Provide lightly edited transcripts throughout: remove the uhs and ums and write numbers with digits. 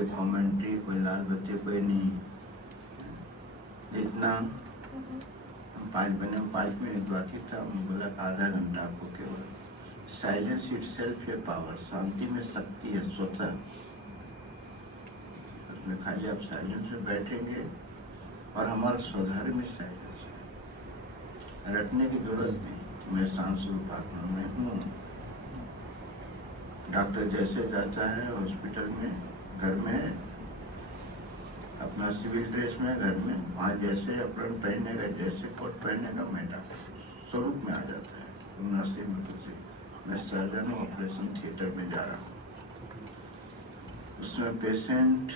कोई कमेंट्री, कोई लाल बत्ती, कोई नहीं। इतना 5 बजे 5 मिनट बाकी था, मैं बोला आधा घंटा आपको केवल साइलेंस इटसेल्फ ए पावर, शांति में शक्ति है स्वतः। उसमें खाली आप साइलेंस में बैठेंगे और हमारा स्वधर्म में साइलेंस है, रटने की जरूरत नहीं कि मैं सांस रूप आत्मा में हूँ। डॉक्टर जैसे जाता है हॉस्पिटल में, घर में अपना सिविल ड्रेस में, घर में वहाँ जैसे अप्रण पहनेगा, जैसे कोट पहनेगा, मैं डॉक्टर स्वरूप में आ जाता है। नसीब में कुछ मैं सर्जन हूँ, ऑपरेशन थिएटर में जा रहा हूँ। उसमें पेशेंट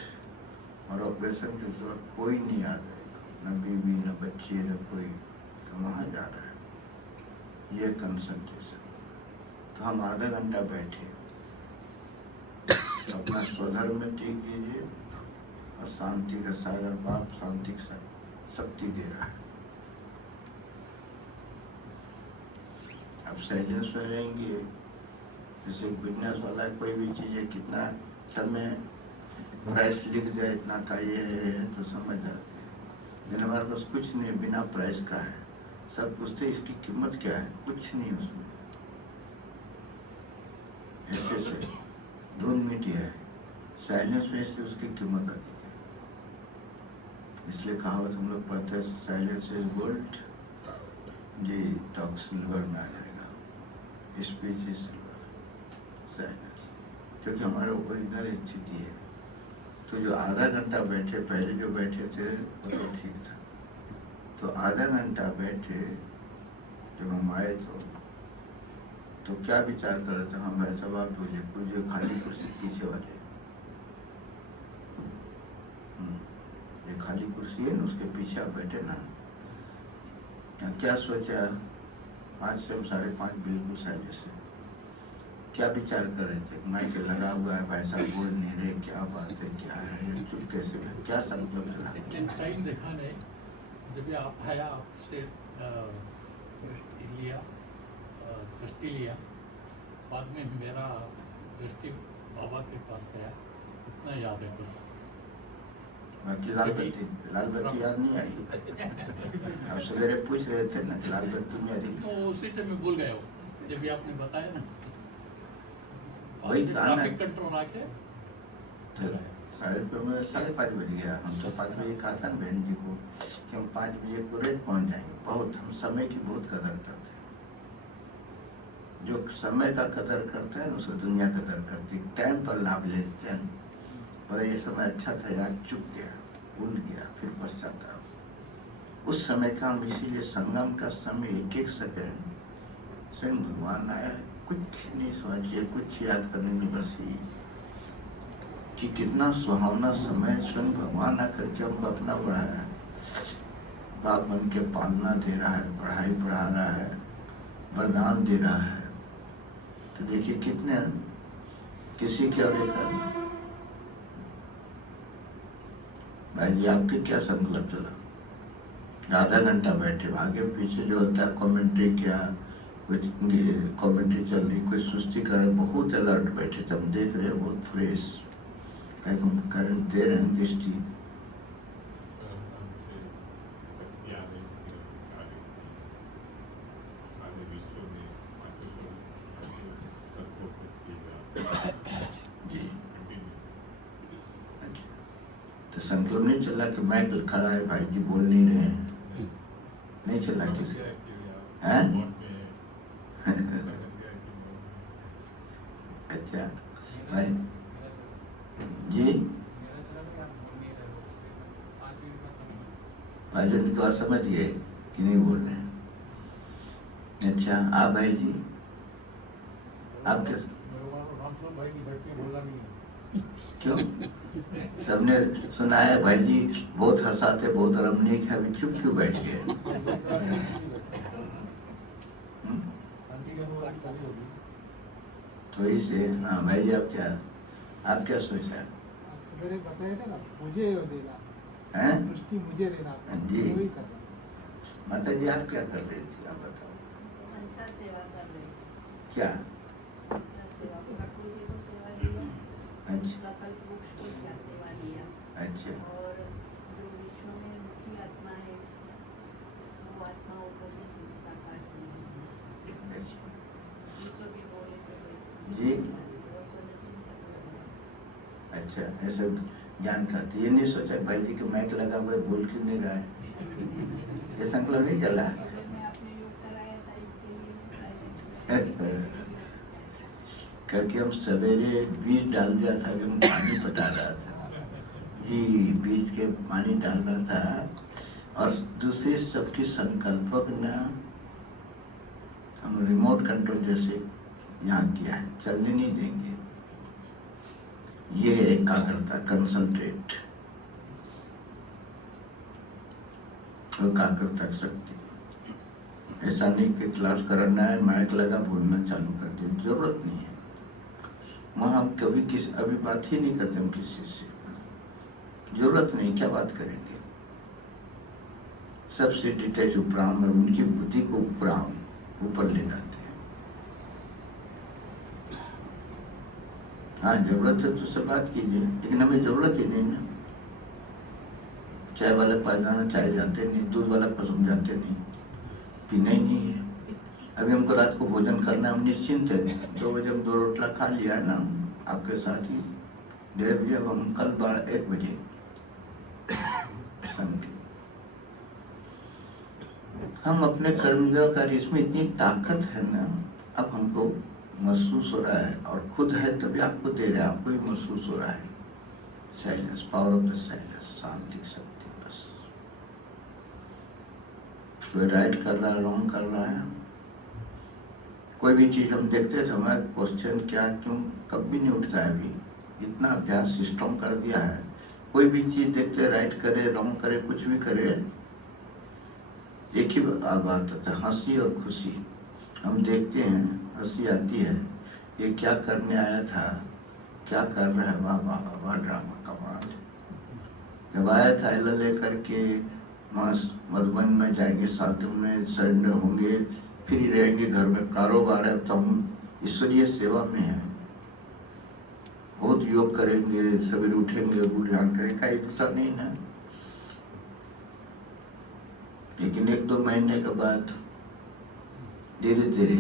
और ऑपरेशन के वक्त कोई नहीं आ जाएगा, न बीवी, न बच्चे, न कोई। तो वहाँ जा रहा है, ये कंसंट्रेशन। तो हम आधा घंटा बैठे, अपना स्वधर्म में टीक कीजिए और शांति का सागर बाप शांति की शक्ति दे रहा है। अब साइलेंस में रहेंगे, जैसे बिजनेस वाला कोई भी चीज़ है, कितना समय प्राइस लिख जाए, इतना का ये है तो समझ जाते हैं। लेकिन हमारे पास कुछ नहीं, बिना प्राइस का है सब कुछ। तो इसकी कीमत क्या है? कुछ नहीं उसमें, ऐसे से धुन मिट्टी है। साइलेंस में से उसकी कीमत आती है। इसलिए कहावत हम लोग पढ़ते हैं, साइलेंस इज गोल्ड, जी टॉक सिल्वर में आ जाएगा, स्पीच इज सिल्वर, साइलेंस, क्योंकि हमारा ओरिजिनल स्थिति है। तो जो आधा घंटा बैठे, पहले जो बैठे थे वो तो ठीक था। तो आधा घंटा बैठे, जब हम आए तो क्या विचार कर रहे थे? हाँ भाई साहब आप बोलिए, कुछ जो खाली कुर्सी पीछे वाले, ये खाली कुर्सी है ना, उसके पीछे आप बैठे ना। क्या सोचा? 5 से 5:30 बिल्कुल साइलेंस है। क्या विचार कर रहे थे? माइक लगा हुआ है, भाई साहब बोल नहीं रहे, क्या बात है, क्या है, चुप कैसे है, क्या संकल्प चला? टाइम देखा नहीं, जब आप आया आपसे लिया दृष्टि लिया, बाद में मेरा दृष्टि बाबा के पास गया, इतना याद है बस। बाकी लाल बत्ती याद नहीं आई? आप सवेरे पूछ रहे थे ना लाल बत्ती में अधिक, उसी टाइम में भूल गए हो जब भी आपने बताया ना। वही ट्रैफिक कंट्रोल आके 5:30 बज गया। हम तो 5 बजे कहा था बहन जी को कि हम 5 बजे तुरंत पहुंच जाएंगे। बहुत हम समय की बहुत कदर करते हैं। जो समय का कदर करते हैं उसको दुनिया कदर करती है, टाइम पर लाभ लेते हैं। पर ये समय अच्छा था यार, चुक गया, भूल गया, फिर पश्चाताप। उस समय का हम इसीलिए संगम का समय 1-1 सेकंड स्वयं भगवान आया है, कुछ नहीं सोचिए, कुछ याद करने की बस ही कि कितना सुहावना समय स्वयं भगवान आकर के हमको अपना बढ़ाया है, बाप बन के पालना दे रहा है, पढ़ाई पढ़ा रहा है, वरदान दे रहा है। तो देखिए कितने किसी के और एक भाई जी आपके क्या संकल्प चला? आधा घंटा बैठे, आगे पीछे जो होता है कमेंट्री किया, कुछ कमेंट्री चल रही, कोई सुस्ती कर रहे, बहुत अलर्ट बैठे थे, हम देख रहे हैं बहुत फ्रेश, करंट दे रहे हैं दृष्टि। तो संकल्प नहीं चला कि मैं खड़ा है, भाई जी बोल नहीं रहे हैं, नहीं चला किसी हैं? अच्छा भाई जी, भाई जी तो समझ गए कि नहीं बोल रहे हैं। अच्छा आप भाई जी, आप क्या क्यों? सबने सुना है भाई जी बहुत हंसाते, बहुत रमणीक है, अभी चुप क्यों बैठ गए? तो इसे हाँ भाई जी आप क्या सोचा? सवेरे बताए थे ना, मुझे देना हैं? दृष्टि मुझे देना जी। वही करना। माता जी आप क्या कर रही थी, आप बताओ? मनसा सेवा कर रही। क्या? मनसा सेवा, प्रकृति को सेवा दिया, अच्छा कल्प वृक्ष को क्या सेवा अच्छा और जो विश्व में मुख्य आत्मा है वो आत्माओं को भी साकार समझे। विश्व भी बोले तो जी। वो स्वदर्शन चक्र अच्छा, ऐसा ज्ञान खाते ये नहीं सोचा भाई जी के माइक लगा हुआ है, बोल क्यों नहीं रहा है, ये संकल्प नहीं चला। सुबह में आपने योग कराया था इसके लिए मैं साइलेंट करके हम सवेरे बीज डाल दिया था, अभी हम पानी पटा रहा था जी, बीज के पानी डाल रहा था। और दूसरी सबकी संकल्पक ने हम रिमोट कंट्रोल जैसे यहाँ किया है, चलने नहीं देंगे। ये एकाग्रता, कंसंट्रेट, एकाग्रता शक्ति। ऐसा नहीं कि क्लास करना है, माइक लगा बोलना चालू कर दे, जरूरत नहीं है। वहाँ हम कभी किसी अभी बात ही नहीं करते हम किसी से, जरूरत नहीं, क्या बात करेंगे। सबसे डिटेच उपराम और उनकी बुद्धि को उपराम ऊपर ले जाते हैं। हाँ, जरूरत है तो सब बात कीजिए, लेकिन हमें जरूरत ही नहीं ना। चाय वाला पास जाना, चाय जाते नहीं, दूध वाला पसंद जाते नहीं, पीना ही नहीं है। अभी हमको रात को भोजन करना है, हम निश्चिंत है। 2 बजे हम 2 रोटला खा लिया है ना आपके साथ ही, 1:30 बजे, अब हम कल 12-1 बजे समझे। हम अपने कर्मयों का इसमें इतनी ताकत है ना, अब हमको महसूस हो रहा है, और खुद है तभी आपको दे रहे हैं, आपको ही महसूस हो रहा है। Silence, power of the silence, शांति शक्ति। बस कोई राइट कर रहा है, रॉन्ग कर रहा है, कोई भी चीज हम देखते थे, हमारा क्वेश्चन क्या क्यों कभी नहीं उठता है। अभी इतना अभ्यास सिस्टम कर दिया है, कोई भी चीज देखते, राइट करे रॉन्ग करे कुछ भी करे, एक ही बात होता है, हंसी और खुशी। हम देखते हैं, हंसी आती है, ये क्या करने आया था, क्या कर रहा है, वाह वाह वाह, ड्रामा कमाल। जब आया था एल लेकर के मधुबन में जाएंगे, साथ में सरेंडर होंगे, फ्री रहेंगे, घर में कारोबार है, तो हम ईश्वरीय सेवा में हैं, बहुत योग करेंगे, सवेरे उठेंगे, गुणगान करेंगे, ऐसा नहीं ना। लेकिन 1-2 महीने के बाद धीरे धीरे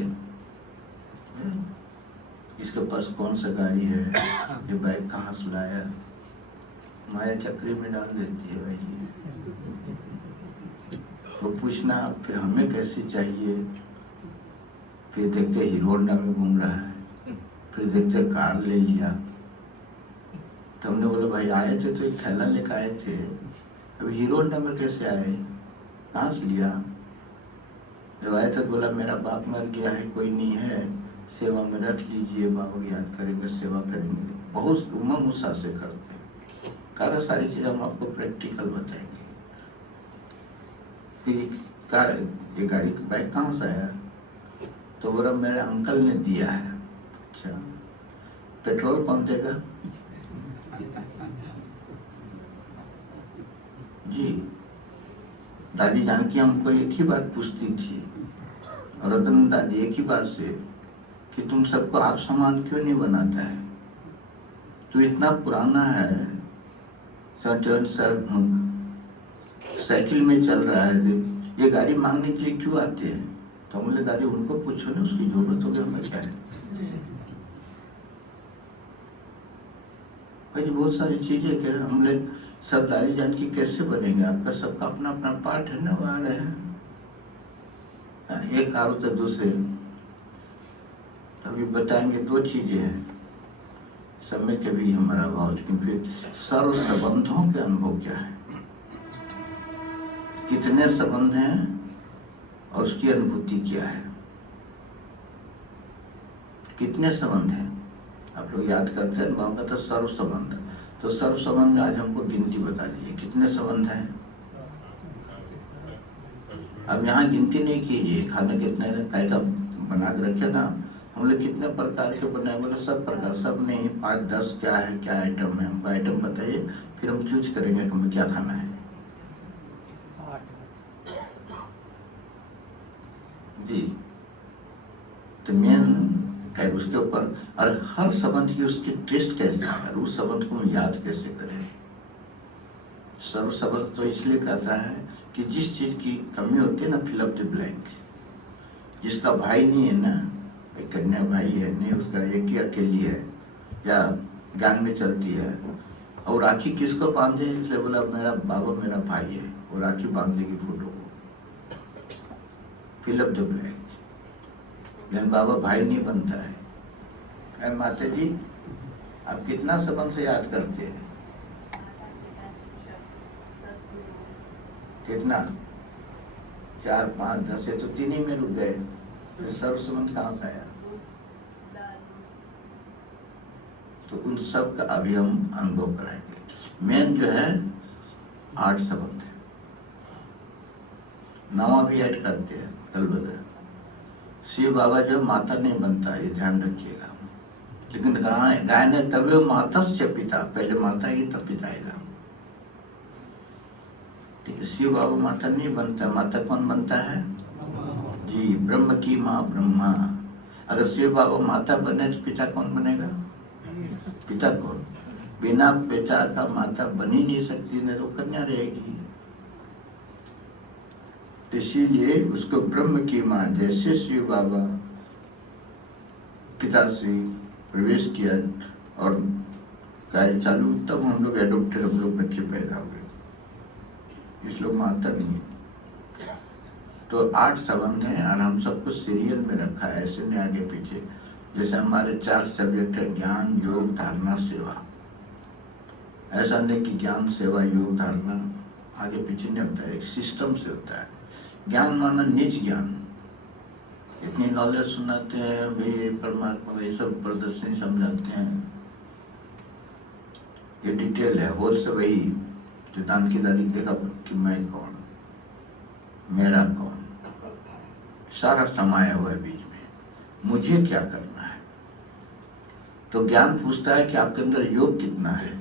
इसके पास कौन सा गाड़ी है, ये बाइक कहाँ से लाया, माया चक्री में डाल देती है भाई जी। तो पूछना फिर हमें कैसी चाहिए, फिर देखते हीरो होंडा में घूम रहा है, फिर देखते कार ले लिया। तो हमने बोला भाई आए थे तो एक थैला लेकर आए थे, अब हीरो होंडा में कैसे आए, कहाँ से लिया। जब आए थे बोला मेरा बाप मर गया है, कोई नहीं है, सेवा में रख लीजिए, बाबा को याद करेंगे, सेवा करेंगे। बहुत उमंग उत्साह से करते हैं, कारण सारी चीज़ हम आपको प्रैक्टिकल बताएंगे। ये गाड़ी बाइक कहाँ से आया, तो बोला मेरे अंकल ने दिया है। अच्छा, पेट्रोल कौन देगा जी। दादी जानकी हमको एक ही बात पूछती थी, और रतन दादी एक ही बात से, कि तुम सबको आप समान क्यों नहीं बनाता है, तू इतना पुराना है, सर साइकिल में चल रहा है, ये गाड़ी मांगने के लिए क्यों आते हैं। तो बोले दादी उनको पूछो ना, उसकी जरूरत होगी, हमें क्या है। भाई बहुत सारी चीजें क्या हम लोग सब दादी जानकी कैसे बनेंगे, आपका सबका अपना अपना पार्ट है ना, वो आ रहे हैं, एक आरो तो दूसरे। अभी बताएंगे 2 चीजें हैं, समय के भी हमारा भाव, लेकिन फिर सर्व संबंधों के अनुभव क्या है, कितने संबंध हैं और उसकी अनुभूति क्या है। कितने संबंध हैं आप लोग याद करते हैं, भाव का तो सर्व संबंध। तो सर्व संबंध आज हमको गिनती बता दीजिए, कितने संबंध हैं। अब यहाँ गिनती नहीं कीजिए, खाना कितने काय का बना के रखे ना, हम लोग कितने प्रकार के बनाए, बोले सब प्रकार, सब नहीं, 5-10 क्या है, क्या आइटम है, हमको आइटम बताइए, फिर हम चूज करेंगे कि हमें क्या खाना है जी। तो मेन है उसके ऊपर, और हर संबंध की उसकी टेस्ट कैसे है, और उस संबंध को हम याद कैसे करें, सर्वसबल तो इसलिए कहता है कि जिस चीज की कमी होती है ना, फिल अप द ब्लैंक। जिसका भाई नहीं है ना, एक कन्या भाई है नहीं, उसका एक ही अकेली है या ज्ञान में चलती है, और राखी किसको बांधे, इसलिए बोला मेरा बाबा मेरा भाई है, वो राखी बांध देगी फोटो को, फिल अप द ब्लैंक। लेकिन बाबा भाई नहीं बनता है। अरे माता जी, आप कितना सबक से याद करते हैं? कितना? 4, 5, 10, ये तो 3 ही में रुक गए, फिर सर्व संबंध कहाँ से आया? तो उन सब का अभी हम अनुभव कराएंगे। मेन जो है 8 संबंध है, 9 भी ऐड करते हैं कल बदल। शिव बाबा जो माता नहीं बनता, ये ध्यान रखिएगा। लेकिन गाय ने तब मातस्य पिता, पहले माता ही तब पिता आएगा। ठीक है, शिव बाबा माता नहीं बनता, माता कौन बनता है? जी, ब्रह्म की माँ ब्रह्मा। अगर शिव बाबा माता बने तो पिता कौन बनेगा? पिता कौन? बिना पिता का माता बन ही नहीं सकती, नहीं तो कन्या रहेगी। इसीलिए उसको ब्रह्म की माँ, जैसे शिव बाबा पिता से प्रवेश किया और कार्य चालू, तब हम लोग एडोप्टेड, हम लोग बच्चे पैदा हुए। इस लोग माता नहीं है। तो 8 संबंध हैं और हम सबको सीरियल में रखा है, ऐसे नहीं आगे पीछे। जैसे हमारे 4 सब्जेक्ट है, ज्ञान, योग, धारणा, सेवा। ऐसा नहीं कि ज्ञान, सेवा, योग, धारणा आगे पीछे नहीं होता है, एक सिस्टम से होता है। ज्ञान माना निज ज्ञान, इतनी नॉलेज सुनाते हैं भाई, परमात्मा ये सब प्रदर्शनी समझाते हैं, ये डिटेल है। होल से वही चेतन की दादी देखा कि मैं कौन, मेरा कौन, सारा समाया हुआ है बीच में, मुझे क्या करना है। तो ज्ञान पूछता है कि आपके अंदर योग कितना है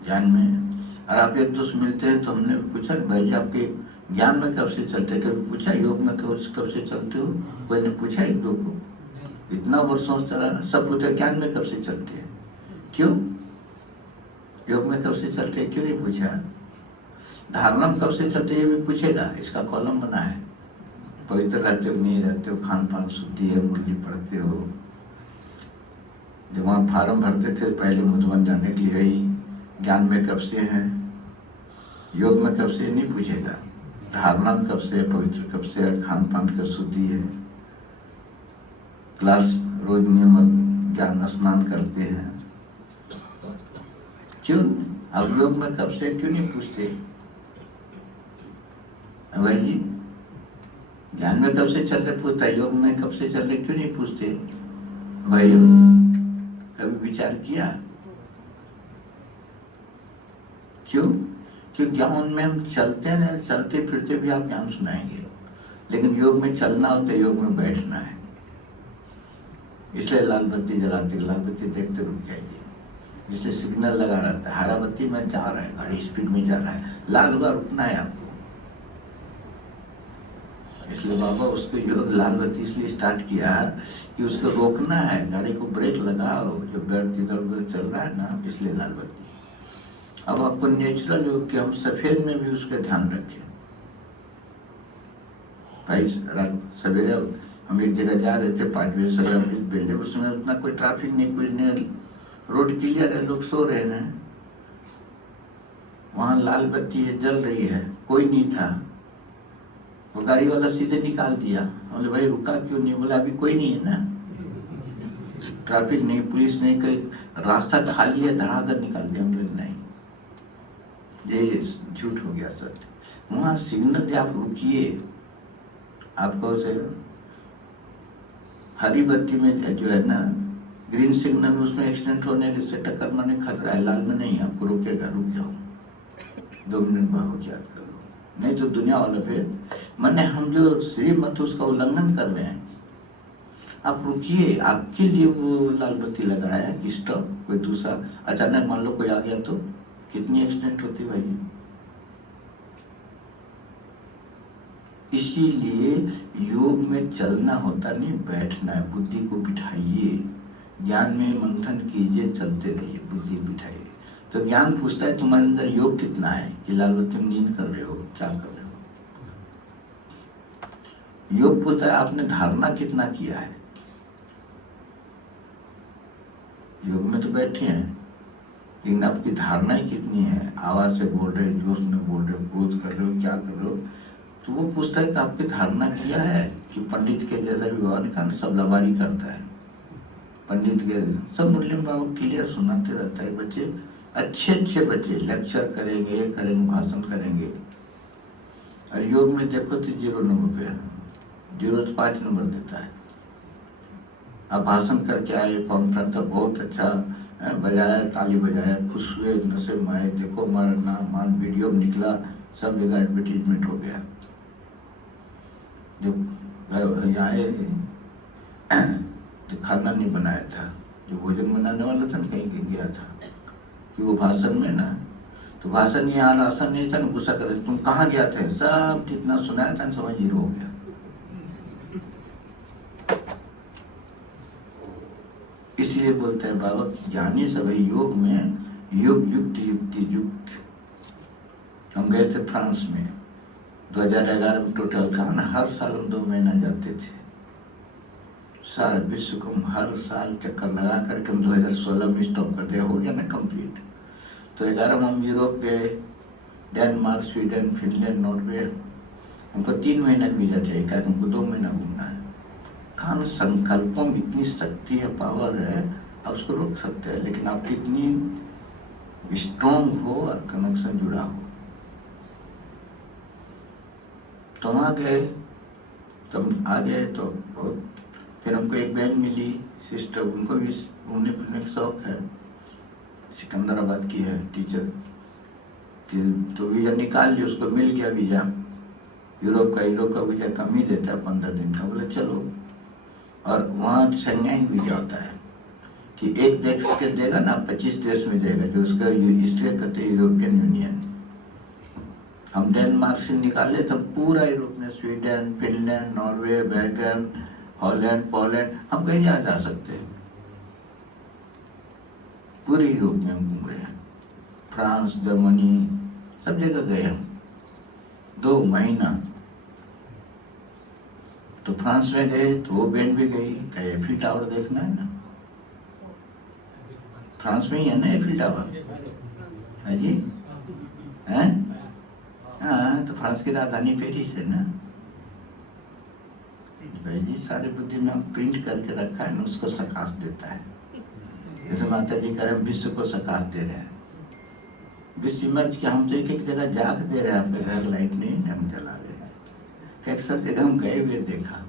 ज्ञान में। और आप एक दोस्त मिलते हैं तो हमने पूछा भाई जी आपके ज्ञान में कब से चलते हैं, कभी पूछा योग में कब से चलते हो? कोई ने पूछा एक दो को? इतना वर्षों से चला, सब पूछा ज्ञान में कब से चलते हैं, क्यों? योग में कब से चलते हैं, क्यों नहीं पूछा? धारणा में कब से चलते हैं, ये भी पूछेगा। इसका कॉलम बना है, पवित्र रहते हो नहीं रहते हो, खान पान शुद्धि है, मुरली पढ़ते हो। जब वहाँ फार्म भरते थे पहले मधुबन जाने के लिए, ही ज्ञान में कब से है, योग में कब से नहीं पूछेगा। धारणा कब से, पवित्र कब से, खान पान का शुद्धि है, क्लास रोज नियमित ज्ञान स्नान करते हैं, क्यों? अब योग में कब से क्यों नहीं पूछते? भाई ज्ञान में कब से चल रहे पूछता, योग में कब से चल रहे क्यों नहीं पूछते? भाई कभी विचार किया क्यों? क्योंकि ज्ञान में हम चलते हैं ना, चलते फिरते भी आप ज्ञान सुनाएंगे, लेकिन योग में चलना होता है, योग में बैठना है। इसलिए लाल बत्ती जलाते, लाल बत्ती देखते रुक जाइए। इसलिए सिग्नल लगा रहता है, हरा बत्ती में जा रहा है, गाड़ी स्पीड में जा रहा है, लाल हुआ रुकना है आपको। इसलिए बाबा उसको योग लाल बत्ती इसलिए स्टार्ट किया कि उसको रोकना है, गाड़ी को ब्रेक लगाओ, जो व्यर्थ इधर उधर चल रहा है ना, इसलिए लाल बत्ती। अब आपको नेचुरल योग के हम सफेद में भी उसका ध्यान रखें। भाई सवेरे हम एक जगह जा रहे थे 5 बजे पहले, उसमें उतना कोई ट्रैफिक नहीं, कुछ नहीं, रोड क्लियर है, लोग सो रहे हैं, वहां लाल बत्ती है, जल रही है, कोई नहीं था। वो गाड़ी वाला सीधे निकाल दिया। बोले भाई रुका क्यों नहीं? बोला अभी कोई नहीं है ना, ट्रैफिक नहीं, पुलिस नहीं, कहीं रास्ता खाली है, धड़ाधड़ निकाल दिया। बोले नहीं, ये झूठ हो गया सत्य। वहां सिग्नल दे, आप रुकिए, आपको से हरी बत्ती में जो है ना, ग्रीन सिग्नल में उसमें एक्सीडेंट होने से टक्कर मारने खतरा है, लाल में नहीं, आपको रोकेगा, रुक जाओ 2 मिनट बाद याद कर लो, नहीं तो दुनिया वाला पे मैंने हम जो श्रीमत उसका उल्लंघन कर रहे हैं। आप रुकिए, आपके लिए वो लाल बत्ती लगाया है कि स्टॉप। कोई दूसरा अचानक मान लो कोई आ गया तो कितनी एक्सीडेंट होती भाई। इसीलिए योग में चलना होता नहीं, बैठना है, बुद्धि को बिठाइए, ज्ञान में मंथन कीजिए, चलते रहिए, बुद्धि बिठाइए। तो ज्ञान पूछता है तुम्हारे अंदर योग कितना है, कि लाल तुम नींद कर रहे हो, क्या कर रहे हो। योग पूछता है आपने धारणा कितना किया है। योग में तो बैठे हैं, लेकिन आपकी धारणाएं कितनी है, आवाज से बोल रहे, जोश में बोल रहे, क्रोध कर रहे हो, क्या कर रहे हो। तो वो पूछता है कि आपकी धारणा किया है कि पंडित के जैसा भी बाबा ने कहा सब लबारी करता है, पंडित के सब मुस्लिम बाबा क्लियर सुनाते रहता है। बच्चे अच्छे बच्चे लेक्चर करेंगे, ये करेंगे, भाषण करेंगे, और योग में देखो तो 0 नंबर पे, 0 से 5 नंबर देता है। अब भाषण करके आए, कॉन्फ्रेंस बहुत अच्छा बजाया, ताली बजाया, खुश हुए, नशे में आए, देखो हमारा नाम मान वीडियो में निकला, सब जगह एडवर्टीजमेंट हो गया। जब आए तो खाना नहीं बनाया था, जो भोजन बनाने वाला था कहीं गया था कि वो भाषण में ना, तो भाषण यहाँ राशन नहीं था ना, गुस्सा कर तुम कहाँ गया थे, सब जितना सुनाया था समझ 0 हो गया। इसलिए बोलते हैं बाबा ज्ञानी सभी योग में युग युक्त युक्ति युक्त। हम गए थे फ्रांस में 2011 में, टोटल कहा ना, हर साल हम 2 महीना जाते थे, सारे विश्व को हम हर साल चक्कर लगा करके हम 2016 में स्टॉप कर दिया, हो गया ना कंप्लीट। तो 11 में हम यूरोप गए, डेनमार्क, स्वीडन, फिनलैंड, नॉर्वे। हमको 3 महीना का वीजा चाहिए, क्या हमको 2 महीना घूमना है। कहा संकल्पों में इतनी शक्ति है, पावर है, आप उसको रोक सकते हैं, लेकिन आप कितनी स्ट्रॉन्ग हो और कनेक्शन जुड़ा हो। तो वहाँ गए, तब आ गए तो बहुत, फिर हमको एक बहन मिली, सिस्टर, उनको भी घूमने फिरने का शौक है, सिकंदराबाद की है टीचर, कि तो वीज़ा निकाल लिया, उसको मिल गया वीज़ा यूरोप का वीज़ा कम ही देता है 15 दिन का। बोले चलो, और वहाँ शेंगेन वीज़ा होता है कि एक देश के देगा ना, 25 देश में देगा, जो उसका इसलिए कहते हैं यूरोपियन यूनियन। हम डेनमार्क से निकाले तो पूरा यूरोप में, Sweden, Finland, Norway, Belgium, Holland, Poland, हम कहीं जा सकते हैं। पूरी यूरोप में हम घूम रहे हैं, फ्रांस, जर्मनी, सब जगह गए हम 2 महीना। तो फ्रांस में गए तो वो बहन भी गई, कहे एफिल टावर देखना है ना, फ्रांस में ही है ना एफिल टावर, है जी, हैं? हाँ, तो फ्रांस की राजधानी पेरिस है ना भाई जी। सारे बुद्धि में हम प्रिंट करके रखा है ना, उसको सकाश देता है। जैसे माता जी कह रहे हैं विश्व को सकाश दे रहे हैं, विश्व इमर्ज के, हम तो एक जगह जाग दे रहे हैं, आपके घर लाइट नहीं, हम जला रहे हैं। एक सब जगह हम गए हुए देखा।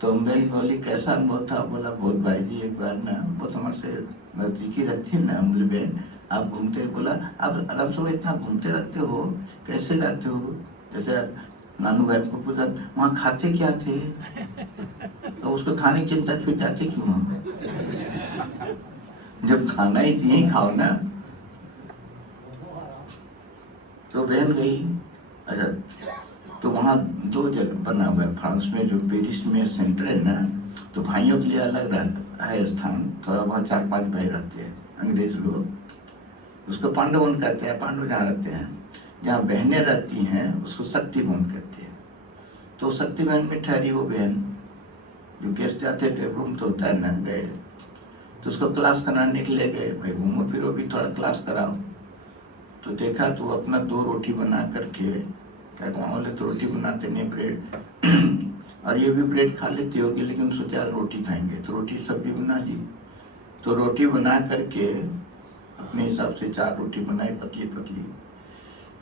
तो मेरी बोली कैसा अनुभव था, बोला बहुत भाई जी, एक बार ना बहुत हमारे से नजदीकी रहती है ना, बोले बहन आप घूमते, बोला आप आराम से इतना घूमते रहते हो, कैसे रहते हो। जैसे नानू भाई को पूछा वहाँ खाते क्या थे, तो उसको खाने की चिंता छूट जाती क्यों, जब खाना ही यही खाओ ना। तो बहन गई, अच्छा, तो वहाँ 2 जगह बना हुआ है फ्रांस में, जो पेरिस में सेंटर है ना, तो भाइयों के लिए अलग है स्थान, थोड़ा वहाँ 4-5 भाई रहते हैं अंग्रेज लोग, उसको पांडवन कहते हैं, पांडव जहाँ रहते हैं। जहाँ बहनें रहती हैं उसको शक्ति बहन कहते हैं। तो शक्ति बहन में ठहरी वो बहन, जो गेस्ट जाते थे, रूम तो होता है ना, गए तो उसको क्लास कराने के लिए गए, भाई घूमो फिरो भी, थोड़ा क्लास कराओ। तो देखा तो अपना 2 रोटी बना करके, क्या गाँव वाले तो रोटी बनाते नहीं, ब्रेड और ये भी ब्रेड खा लेती होगी, लेकिन सोचा रोटी खाएंगे, तो रोटी सब्जी बना ली। तो रोटी बना करके अपने हिसाब से 4 रोटी बनाई, पतली पतली,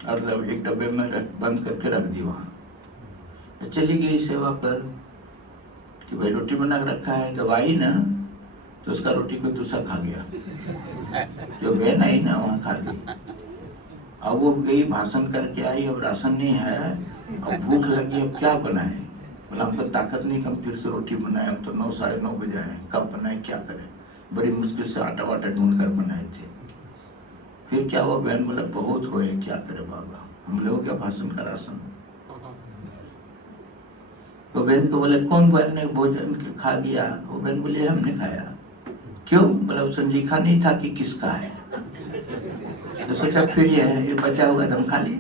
और एक डब्बे में बंद करके रख दी वहाँ। चली गई सेवा पर कि भाई रोटी बना के रखा है। जब आई ना तो उसका रोटी कोई दूसरा खा गया, जो बहन आई ना वहाँ खा गई। अब वो गई भाषण करके आई, अब राशन नहीं है, अब भूख लगी, अब क्या बनाए। बोला हमको ताकत नहीं, हम फिर से रोटी बनाए, हम तो 9 साढ़े 9 बजे आए, कब बनाए क्या करें। बड़ी मुश्किल से आटा वाटा ढूंढ कर बनाए थे। फिर क्या हुआ, बहन बोला बहुत रोए, क्या करे बाबा, हम लोगों क्या भाषण का राशन। तो बहन को बोले कौन बहन ने भोजन खा गया, वो बहन बोली हमने खाया। क्यों, बोला उसने लिखा नहीं था कि किसका है। तो सोचा फिर ये बचा हुआ दम खा लिए।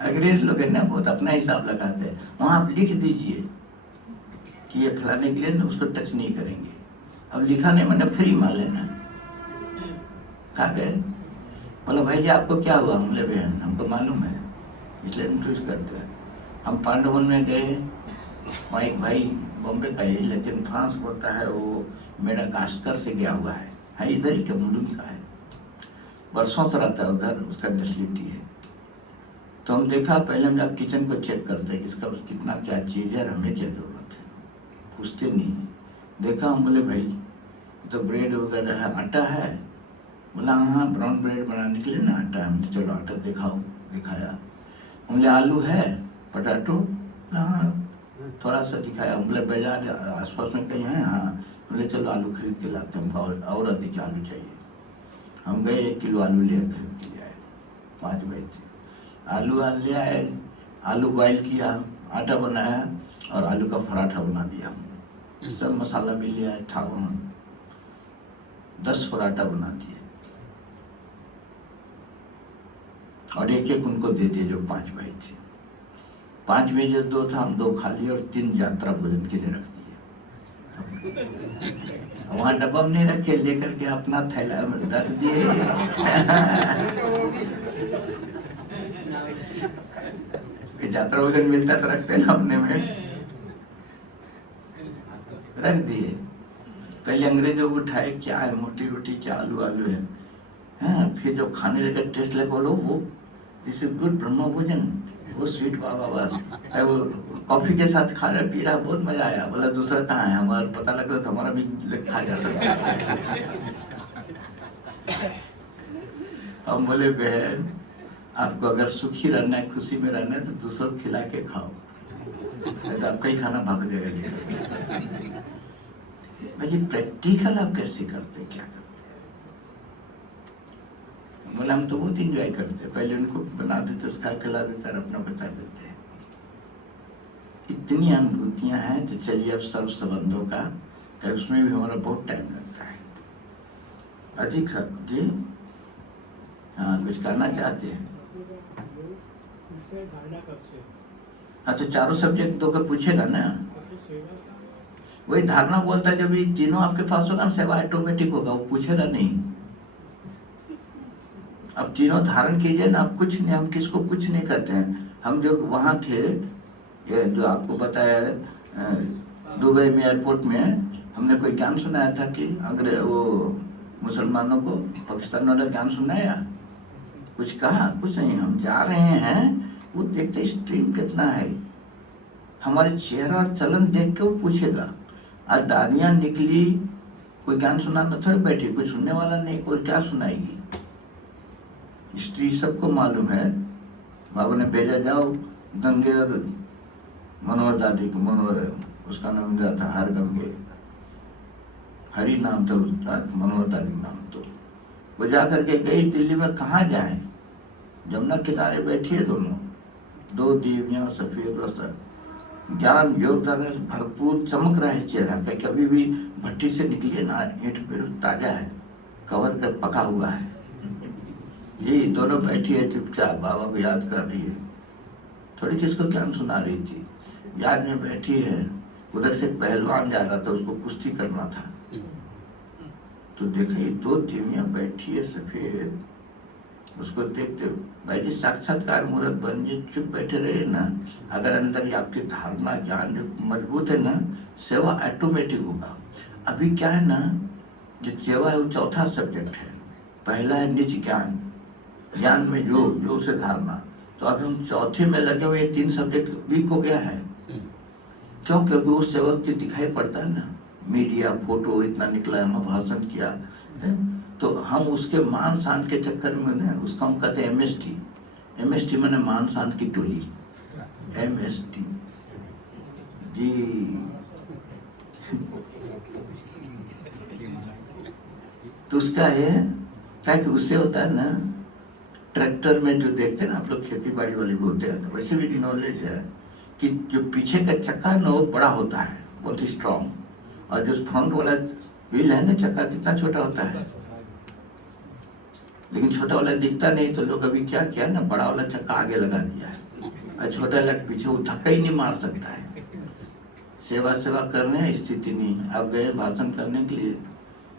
अंग्रेज लोग है ना बहुत अपना हिसाब लगाते हैं। वहां आप लिख दीजिए कि ये फलाने के लिए ना उसको टच नहीं करेंगे। अब लिखा नहीं मैंने फ्री मान लेना। खा गए। बोला भाई जी आपको क्या हुआ? हमले बहन हमको मालूम है इसलिए हम चूज करते हैं। हम पांडवन में गए, वहाँ एक भाई बॉम्बे का है लेकिन फ्रांस बोलता है, वो मेडागास्कर से गया हुआ है इधर ही के मुलुक का है, वर्षों से रहता है उधर, उसका नेशनलिटी है। तो हम देखा पहले हम जब किचन को चेक करते हैं किसका कितना क्या चीज़ है और हमें क्या जरूरत है, पूछते नहीं। देखा हम बोले भाई तो ब्रेड वगैरह है, आटा है? बोला हाँ ब्राउन ब्रेड बनाने के लिए ना आटा है। हमने चलो आटा दिखाओ, दिखाया। हमने आलू है, पोटैटो? हाँ थोड़ा सा दिखाया। हम बोले बाजार आसपास में कहीं है? हाँ। बोले चलो आलू खरीद के लाते हैं, हमको और अधिक आलू चाहिए। हम गए 1 किलो आलू ले खरीद के ले आए, 5 भाई थे। आलू ले आए, आलू बॉइल किया, आटा बनाया और आलू का पराठा बना दिया। सब मसाला भी ले आए था वहाँ, 10 पराठा बना दिए और एक एक उनको दे दिए जो 5 भाई थे। 5 में जो 2 था हम 2 खा लिए और 3 यात्रा भोजन के लिए रख दिए। वहाँ डब्बा में नहीं रखे, लेकर के अपना थैला में रख दिए। यात्रा भोजन मिलता तो रखते ना अपने में, रख दिए। पहले अंग्रेजों को उठाए, क्या है मोटी रोटी, क्या आलू आलू है, हाँ। फिर जो खाने लगे टेस्ट लगे, बोलो वो दिस इज गुड ब्रह्म भोजन, वो स्वीट बाबा बस। वो कॉफी के साथ खा रहे पी रहा, बहुत मजा आया। बोला दूसरा कहाँ है? हमारा पता लग रहा था, हमारा भी खा जाता था। हम बोले बहन आपको अगर सुखी रहना है, खुशी में रहना है तो दूसरों को खिला के खाओ, नहीं तो आपका ही खाना भाग जाएगा। भाई प्रैक्टिकल आप कैसे करते, क्या करते? बोले हम तो बहुत इंजॉय करते, पहले उनको बना देते, उसका खिला देते और अपना बचा देते। इतनी अनुभूतियां हैं। तो चलिए अब सर्व संबंधों का है, उसमें भी हमारा बहुत टाइम लगता है अधिक जी। हाँ कुछ करना चाहते हैं? हाँ तो चारों सब्जेक्ट दो के पूछेगा ना, वही धारणा बोलता है। जब ये तीनों आपके पास होगा ना सेवा ऑटोमेटिक होगा, वो पूछेगा नहीं। अब तीनों धारण कीजिए ना, आप कुछ नहीं, हम किसको कुछ नहीं करते हैं। हम जो वहाँ थे, ये जो आपको बताया दुबई में एयरपोर्ट में, हमने कोई ज्ञान सुनाया था कि अगर वो मुसलमानों को पाकिस्तान वाला ज्ञान सुनाया? कुछ कहा? कुछ नहीं। हम जा रहे हैं, वो देखते स्ट्रीम कितना है, हमारे चेहरा और चलन देख के वो पूछेगा। आज दानियाँ निकली, कोई ज्ञान सुनाना थोड़ी बैठी, कोई सुनने वाला नहीं, कोई क्या सुनाएगी। स्त्री सबको मालूम है, बाबा ने भेजा जाओ गंगे और मनोहर दादी को, मनोहर उसका नाम दिया था, हर गंगे, हरि नाम था उसका, मनोहर दादी नाम। तो वो जा करके गई दिल्ली में, कहाँ जाए? जमुना किनारे बैठी है दोनों, 2 देवियां सफेद वस्त्र, ज्ञान योग भरपूर, चमक रहा है चेहरा का। कभी भी भट्टी से निकली ना, ईंट पे ताजा है, कवर कर पका हुआ है। ये दोनों बैठी है चुपचाप, बाबा को याद कर रही है, थोड़ी किसको ज्ञान सुना रही थी, याद में बैठी है। उधर से पहलवान जा रहा था, उसको कुश्ती करना था। तो देखा ये 2 देवियां बैठी है सफेद, उसको देखते भाई जी साक्षात्कार मूर्त बन जी, चुप बैठे रहे ना। अगर अंदर ही आपकी धारणा ज्ञान जो मजबूत है ना, सेवा ऑटोमेटिक होगा। अभी क्या है ना, जो सेवा है वो चौथा सब्जेक्ट है, पहला है निज ज्ञान, ज्ञान में योग, योग से धारणा। तो अभी हम चौथे में लगे हुए, 3 सब्जेक्ट वीक हो गया है। क्यों? क्योंकि उस सेवक की दिखाई पड़ता है ना, मीडिया फोटो इतना निकला है, भाषण किया है। तो हम उसके मान शान के चक्कर में ना, उसको हम कहते हैं MST। MST मैंने मान शान की टोली, MST जी। तो उसका है क्या कि उससे होता है ना, ट्रैक्टर में जो देखते हैं ना आप लोग, खेती बाड़ी वाले बोलते हैं, वैसे भी नॉलेज है कि जो पीछे का चक्का है ना वो बड़ा होता है, बहुत ही स्ट्रॉन्ग, और जो फ्रंट वाला व्हील है ना चक्का कितना छोटा होता है, लेकिन छोटा वाला दिखता नहीं, तो लोग अभी क्या किया ना, बड़ा वाला चक्का आगे लगा दिया है और छोटा वाला पीछे, वो धक्का ही नहीं मार सकता है। सेवा सेवा करने स्थिति नहीं। अब गए भाषण करने के लिए,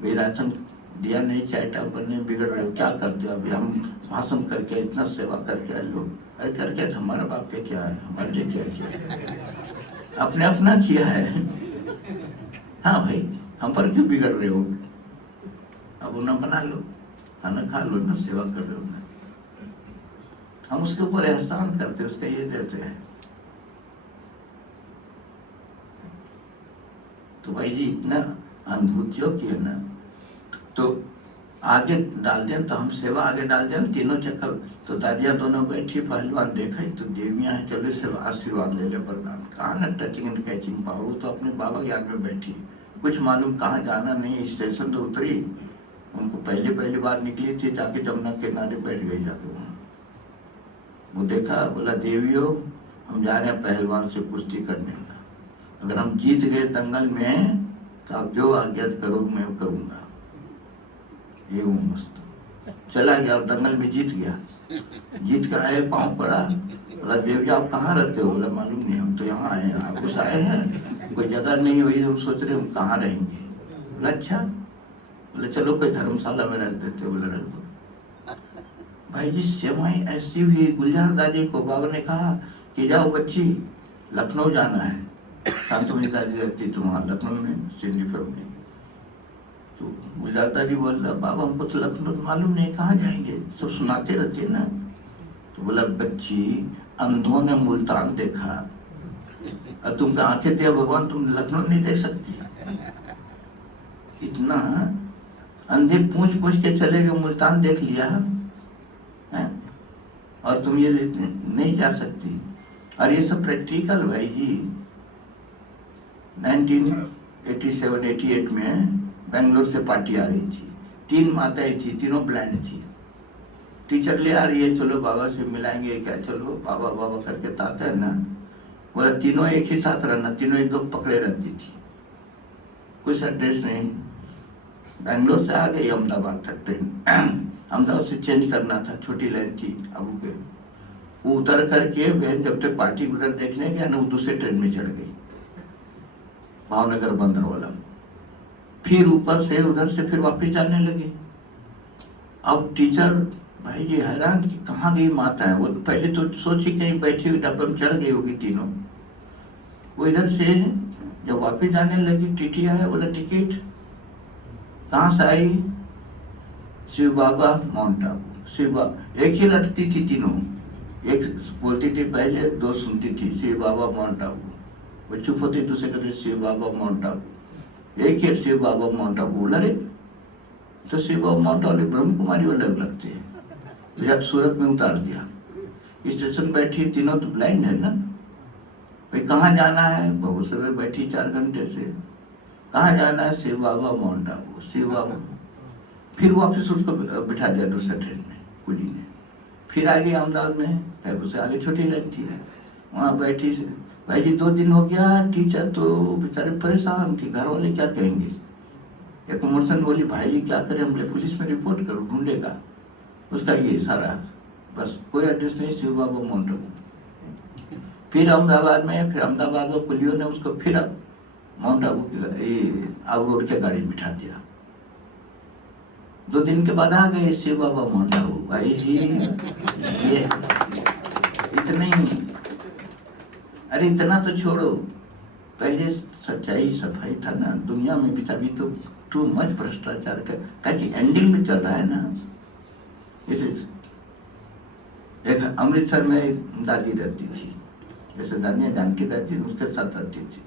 भाई राशन दिया नहीं, चाय टाइम पर नहीं, बिगड़ रहे हो, क्या करते हो? अभी हम भाषण करके इतना सेवा करके आए लोग, अरे करके हमारे बाप के क्या है, हमारे लिए क्या किया, अपने अपना किया है। हाँ भाई, हम पर क्यों बिगड़ रहे हो? अब वो ना बना लो, खाना खा लो ना, सेवा कर रहे हो ना, हम उसके ऊपर एहसान करते, उसका ये देते हैं। तो भाई जी इतना अनुभूतियों की है ना, तो आगे डाल दें, तो हम सेवा आगे डाल दें, तीनों चक्कर। तो दादियाँ दोनों बैठी, पहलवान देखा तो देवियाँ हैं, चलो इससे आशीर्वाद ले ले, वरदान। कहाँ ना टचिंग एंड कैचिंग पावर, वो तो अपने बाबा के याद में बैठी, कुछ मालूम कहाँ जाना नहीं, स्टेशन तो उतरी, उनको पहली बार निकली थी, जाके जमुना किनारे बैठ गई जाके वहाँ। वो देखा, बोला देवियों हम जा रहे हैं पहलवान से कुश्ती करने का, अगर हम जीत गए दंगल में तो आप जो आज्ञा करो मैं करूँगा। ये वो मस्त चला गया और दंगल में जीत गया। जीत कर आए, पाँव पड़ा, बोला देविया आप कहाँ रहते हो? बोला मालूम नहीं, हम तो यहाँ आए हैं, आप कुछ आए हैं, कोई जगह नहीं हुई, हम सोच रहे हम कहाँ रहेंगे। बोला अच्छा, बोले चलो कोई धर्मशाला में रख देते। बोले रख दो। भाई जी सेवाएं ऐसी हुई, गुलजार दादी को बाबा ने कहा कि जाओ बच्ची लखनऊ जाना है, शांतमणि दादी रहती तुम्हारा लखनऊ में सिंधी फैमिली। तो गुलजार दादी बोल रहा बाबा हमको तो लखनऊ मालूम नहीं, कहाँ जाएंगे, सब सुनाते रहते ना। तो बोला बच्ची अंधों ने मुल्तान देखा और तुमको आंखें दिया भगवान, तुम लखनऊ नहीं देख सकती? इतना अंधे पूछ के चले गए, मुल्तान देख लिया है? और तुम ये नहीं जा सकती। और ये सब प्रैक्टिकल भाई जी। 1987-88 में बेंगलोर से पार्टी आ रही थी, 3 माताएं थी, तीनों ब्लाइंड थी। टीचर ले आ रही है, चलो बाबा से मिलाएंगे क्या, चलो बाबा बाबा करके ताते है ना। बोला तीनों एक ही साथ रहना, तीनों एक दो पकड़े रहती थी, कुछ एड्रेस नहीं। बेंगलोर से आ गई अहमदाबाद तक ट्रेन, अहमदाबाद से चेंज करना था, छोटी लाइन थी अबू के। वो उतर करके बहन जब तक पार्टी उधर देखने गया ना, वो दूसरे ट्रेन में चढ़ गई, भावनगर बंदर वाला। फिर ऊपर से उधर से फिर वापस जाने लगी। अब टीचर भाई जी हैरान कि कहाँ गई माता है। वो पहले तो सोची कहीं बैठी हुई डब्बे में चढ़ गई होगी तीनों। वो इधर से जब वापस जाने लगी, टीटी आया, बोला टिकट कहाँ से आई? शिव बाबा माउंट आबू। शिव बाबा एक ही रटती थी तीनों, एक बोलती थी पहले, 2 सुनती थी, शिव बाबा माउंट आबू। वो चुप होती, दूसरे कहते शिव बाबा माउंट आबू। एक ही शिव बाबा माउंट आबू। बोला रे तो शिव बाबा माउंट आबू ब्रह्म कुमारी वाले अलग लगते हैं। जब सूरत में उतार दिया, स्टेशन बैठी, तीनों तो ब्लाइंड है ना भाई, कहाँ जाना है? बहुत समय बैठी 4 घंटे से, कहाँ जाना है? शिव बाबा माउंट आबू, शिव बाबा। फिर वापस उसको बिठा दिया दूसरे ट्रेन में, कुली ने। फिर आ गई अहमदाबाद में, उससे आगे छोटी लाइन थी, वहाँ बैठी। भाई जी 2 दिन हो गया, टीचर तो बेचारे परेशान कि घर वाले क्या कहेंगे। एक मुर्सन बोली भाई जी क्या करें, हमने पुलिस में रिपोर्ट करो, ढूंढेगा। उसका ये सारा बस कोई एड्रेस नहीं, शिव बाबा माउंट आबू। फिर अहमदाबाद में, फिर अहमदाबाद में कुलियों ने उसको फिर माउंट आबू की आबू रोड के गाड़ी में बिठा दिया। 2 दिन के बाद आ गए शिव बाबा माउंट आबू। भाई जी ये इतना ही, अरे इतना तो छोड़ो, पहले सच्चाई सफाई था ना, दुनिया में भी तभी तो टू मच भ्रष्टाचार का एंडिंग में चल रहा है ना। एक अमृतसर में एक दादी रहती थी, जैसे दानिया जानकी दादी, उसके साथ रहती थी।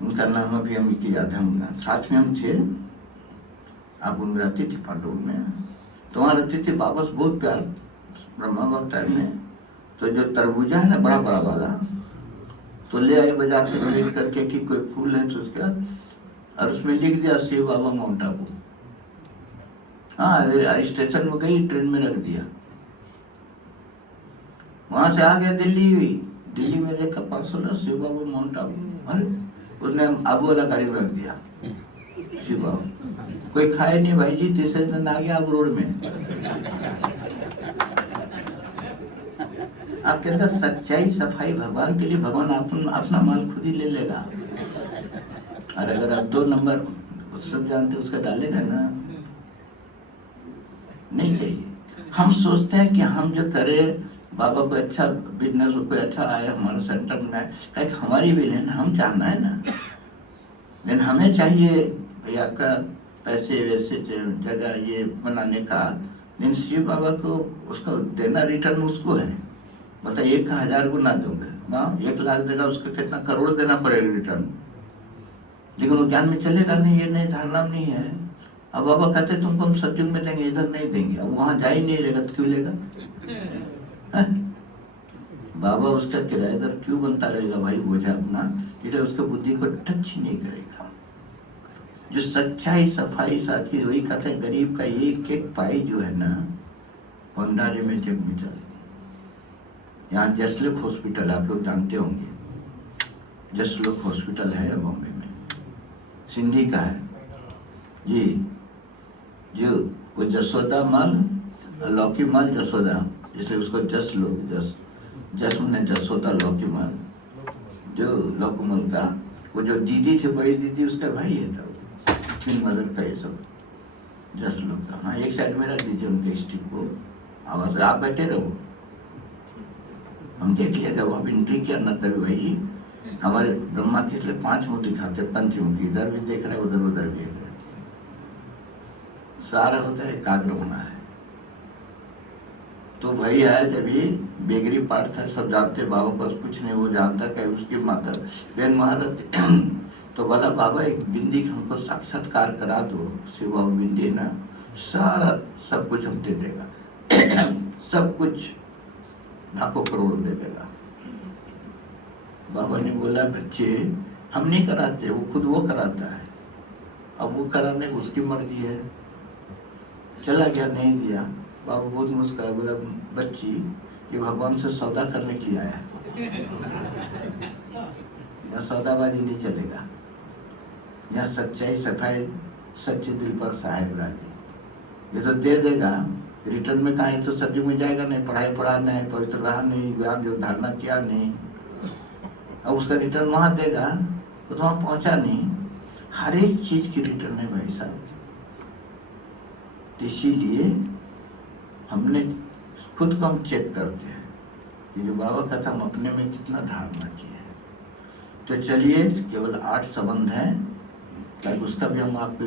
उनका नाम अभी हम की याद है, हम साथ में हम थे। आप उनमें रहती थी पांडुल में, तो वहाँ रहती थी। वापस बहुत प्यार ब्रह्मा बाग टाइम में। तो जो तरबूजा है ना बड़ा बड़ा वाला, तो ले आए बाजार से खरीद करके कि कोई फूल है तो उसका, और उसमें लिख दिया शिव बाबा माउंट आबू। हाँ स्टेशन में गई, ट्रेन में रख दिया। वहां से आ गया दिल्ली, दिल्ली में देखा 500 शिव बाबा माउंट आबू, उसने आबू वाला गाड़ी में रख दिया। शिव बाबा कोई खाए नहीं भाई जी, तीसरे दिन आ गया अब रोड में। आपके अंदर सच्चाई सफाई भगवान के लिए, भगवान अपना माल खुद ही ले लेगा। और अगर आप 2 नंबर सब जानते उसका डालेगा ना, नहीं चाहिए। हम सोचते हैं कि हम जो करें बाबा को अच्छा बिजनेस कोई अच्छा आए हमारे सेंटर में, एक हमारी भी लेना हम चाहना है ना, लेकिन हमें चाहिए भाई आपका पैसे वैसे जगह ये बनाने का, लेकिन शिव बाबा को उसका देना रिटर्न उसको है। बता 1 का 1000 गुना दोगे, 1 लाख देगा उसको कितना करोड़ देना पड़ेगा रिटर्न, लेकिन वो ज्ञान में चलेगा नहीं, ये नहीं धारणा नहीं है। अब बाबा कहते तुमको हम सत्युग में देंगे, इधर नहीं देंगे। अब वहां जा ही नहीं रहेगा तो क्यों लेगा? बाबा उसका किराएदार क्यों बनता रहेगा भाई, बोझा अपना, इसलिए उसके बुद्धि को टच ही नहीं करेगा। जो सच्चाई सफाई साथी वही कहते हैं, गरीब का एक एक पाई जो है ना भंडारे में जग में चले। यहाँ जसलोक हॉस्पिटल आप लोग जानते होंगे, जसलोक हॉस्पिटल है बॉम्बे में, सिंधी का है जी। जो वो जसोदा माल, लौकी माल जसोदा, इसलिए उसको जसलोक, जसमने जसोदा लौकी माल, जो लौकुमल का वो जो दीदी थी बड़ी दीदी उसका भाई है था, फिर मदर का ये सब जसलोक का। हाँ एक साइड में रख दीजिए उनके स्टिक को, आवाज आप बैठे रहो, हम देख लिया जब आप एंट्री किया ना तभी भाई हमारे ब्रह्मा के इसलिए 5 मुख दिखाते, पंचमुखी, इधर भी देख रहे उधर उधर भी देख रहे, सारा होता है एकाग्र होना है। तो भाई है जब ये बेगरी पाठ था, सब जानते बाबा पास कुछ नहीं, वो जानता कि उसकी माता बेन महाराज तो बोला बाबा एक बिंदी हमको साक्षात्कार करा दो, शिव बाबा बिंदी ना, सारा सब कुछ हम दे देगा, सब कुछ लाखों करोड़ दे देगा। बाबा ने बोला बच्चे हम नहीं कराते, वो खुद वो कराता है, अब वो कराने उसकी मर्जी है। चला गया, नहीं दिया। बाबा बहुत मुस्कुराया, बोला बच्ची ये भगवान से सौदा करने के लिए आया है, यहाँ सौदाबाजी नहीं चलेगा, यहाँ सच्चाई सफाई सच्चे दिल पर साहेब राजी। ये तो दे देगा, रिटर्न में कहा तो सब्जी में जाएगा नहीं, पढ़ाई पढ़ा नहीं, पवित्र रहा नहीं, ज्ञान जो धारणा किया नहीं, अब उसका रिटर्न वहां देगा तो वहां पहुंचा नहीं। हर एक चीज की रिटर्न है भाई साहब। इसीलिए हमने खुद को हम चेक करते हैं कि जो बाबा का था हम अपने में कितना धारणा किए हैं। तो चलिए केवल 8 संबंध हैं, ताकि उसका भी हम आपको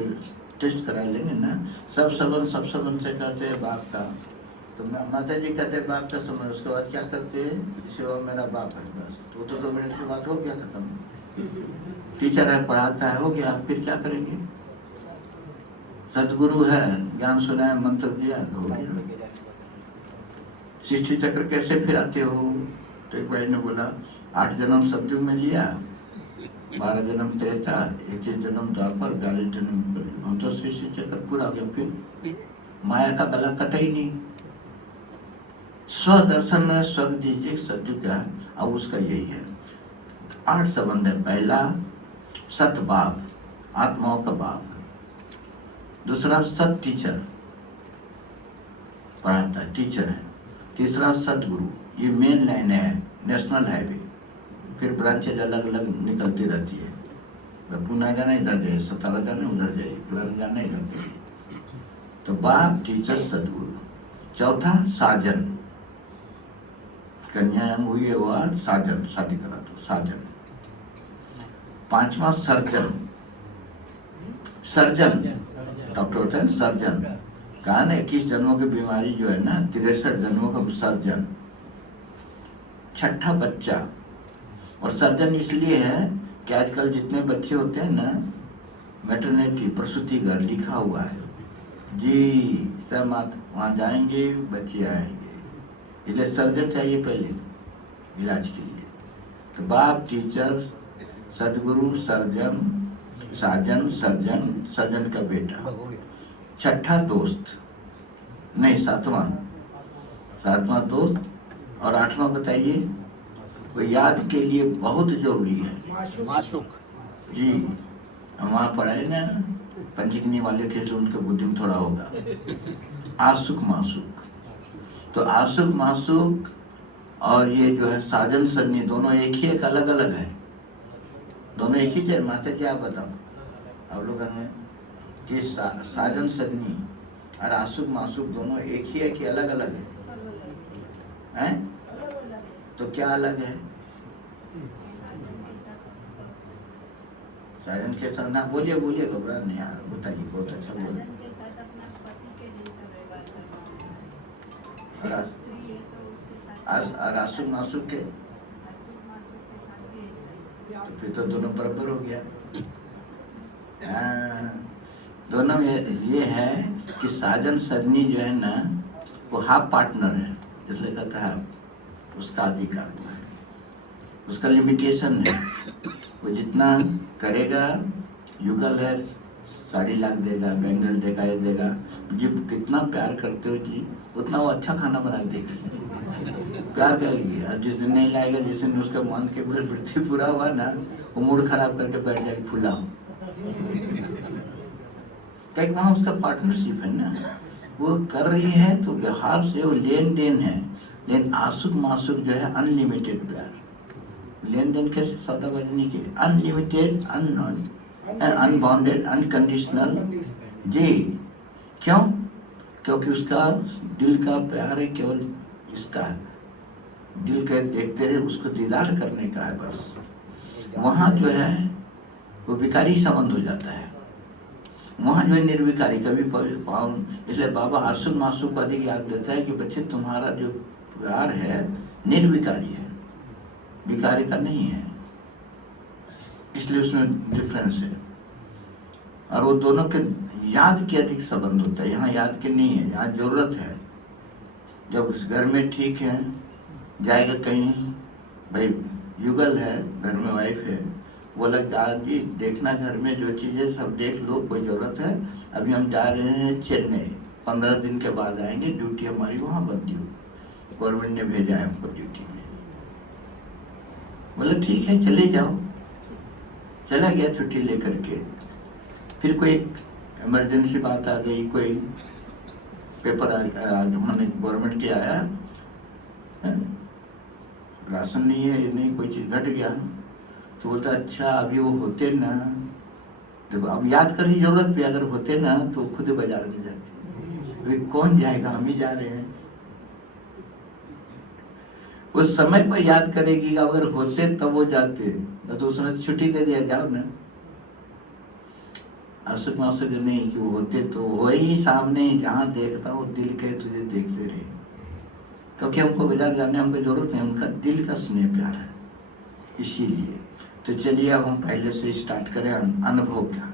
टेस्ट करा लेंगे ना। सब संबंध से कहते हैं बाप का, तो माता जी कहते हैं बाप का संबंध, उसके बाद क्या करते हैं, शिव मेरा बाप है, बस तो 2 मिनट की बात हो गया, खत्म। टीचर है पढ़ाता है, हो गया, फिर क्या करेंगे। सदगुरु है, ज्ञान सुनाया, मंत्र दिया, हो गया। सृष्टि चक्र कैसे फिराते हो, तो एक भाई ने बोला 8 जन्म सतयुग में लिया, 12 जन्म त्रेता, 21 जन्म द्वापर, 42 जन्म कलयुग। हम तो सृष्टि चक्र पूरा हो गया, फिर माया का गला कटा ही नहीं। स्वदर्शन में स्वर्ग दीजिए सतयुग का, अब उसका यही है। 8 संबंध है। पहला सत बाप, आत्माओं का बाप। दूसरा सत टीचर, पढ़ाता है, टीचर है। तीसरा सतगुरु, ये मेन लाइन है, नेशनल हाईवे, फिर ब्रांचेज अलग अलग निकलती रहती है। पुणे जाना इधर जाइए, सतारा जाना उधर जाइए, पुराना जाना इधर जाइए। तो बाप, टीचर, सदगुरु। चौथा साजन, कन्या हुई है वो साजन, शादी करा दो, साजन। 5वां सर्जन, सर्जन डॉक्टर होते हैं सर्जन। कहा ना 21 जन्मों की बीमारी जो है ना, 63 जन्मों का सर्जन। 6ठा बच्चा, और सर्जन इसलिए है कि आजकल जितने बच्चे होते हैं ना, मैटरनिटी प्रसूति घर लिखा हुआ है जी, सहमत, वहाँ जाएंगे बच्चे आएंगे, इसलिए सर्जन चाहिए पहले इलाज के लिए। तो बाप, टीचर, सदगुरु, सर्जन, साजन, सर्जन, सर्जन का बेटा। 6ठा दोस्त, नहीं 7वां दोस्त। और 8वां बताइए, वो याद के लिए बहुत जरूरी है, माशुक जी। हम वहाँ पढ़े ना, पंचगनी वाले के जो उनके बुद्धि में थोड़ा होगा। आसुक मासुक, तो आसुक मासुक और ये जो है साजन सन्नी दोनों एक ही, एक अलग अलग है? दोनों एक ही है? माता जी आप बताओ आप लोग हमें कि साजन सन्नी और आसुक मासुक दोनों एक ही है कि अलग अलग है? हैं? तो क्या अलग है? साजन के साथ ना बोलिए, बोलिए, घबरा नहीं यार, बताइए, बहुत अच्छा बोले। साजन के साथ अपना पति के जैसा व्यवहार करना और स्त्री है तो उसके साथ और आसुक मासुक के आसुक मासुक के साथ भी ऐसा ही। तो फिर तो दोनों बराबर हो गया। हाँ, दोनों ये है कि साजन सजनी जो है ना वो हाफ पार्टनर है, इसलिए कहता है उसका अधिकार हुआ है, उसका लिमिटेशन है। वो जितना करेगा, युगल है, साड़ी लाख देगा, बैंगल देगा, ये देगा, जी कितना प्यार करते हो जी उतना वो अच्छा खाना बना देगी, प्यार करेगी। और जिस दिन नहीं लाएगा, जिस दिन उसका मन के वृत्ति पूरा हुआ ना, वो मूड खराब करके बैठ जाएगी फुला। क्या वहाँ उसका पार्टनरशिप है ना, वो कर रही है तो व्यवहार से वो लेन देन है। लेकिन आसुक मासुक जो है अनलिमिटेड प्यार, लेन देन कैसे सौदाबाजी नहीं के, अनलिमिटेड, अनबाउंडेड, अनकंडीशनल जी। क्यों? क्योंकि उसका दिल का प्यार है, केवल इसका दिल के देखते रहे, उसको दीदार करने का है बस। वहाँ जो है वो विकारी संबंध हो जाता है, वहाँ जो है निर्विकारी, कभी इसलिए बाबा आसुक मासुक को अधिक याद देता है कि बच्चे तुम्हारा जो प्यार है निर्विकारी है, विकारी का नहीं है, इसलिए उसमें डिफरेंस है। और वो दोनों के याद के अधिक संबंध होता है, यहाँ याद के नहीं है, यहाँ जरूरत है। जब उस घर में ठीक है, जाएगा कहीं, भाई युगल है, घर में वाइफ है, बोला आज जी देखना घर में जो चीजें सब देख लो, कोई जरूरत है, अभी हम जा रहे हैं चेन्नई, 15 दिन के बाद आएंगे, ड्यूटी हमारी वहाँ बंदी हो, गवर्नमेंट ने भेजा है हमको ड्यूटी में। बोले ठीक है चले जाओ, चला गया छुट्टी लेकर के। फिर कोई इमरजेंसी बात आ गई, कोई पेपर मैंने गवर्नमेंट के आया है? राशन नहीं है, ये नहीं, कोई चीज घट गया, तो बोलता अच्छा अभी वो होते ना, देखो अब याद करने की जरूरत भी, अगर होते ना तो खुद बाजार में जाते, अभी कौन जाएगा, हम ही जा रहे हैं। उस समय पर याद करेगी, अगर होते तब वो जाते, तो उस समय छुट्टी दे दिया, जाओ ना। आसुक मासुक नहीं कि वो होते तो वही सामने जहाँ देखता हूँ दिल के तुझे देखते रहे, क्योंकि हमको बाजार जाने हमको जरूरत नहीं, उनका दिल का स्नेह प्यार है, इसीलिए। तो चलिए अब हम पहले से स्टार्ट करें, अनुभव क्या।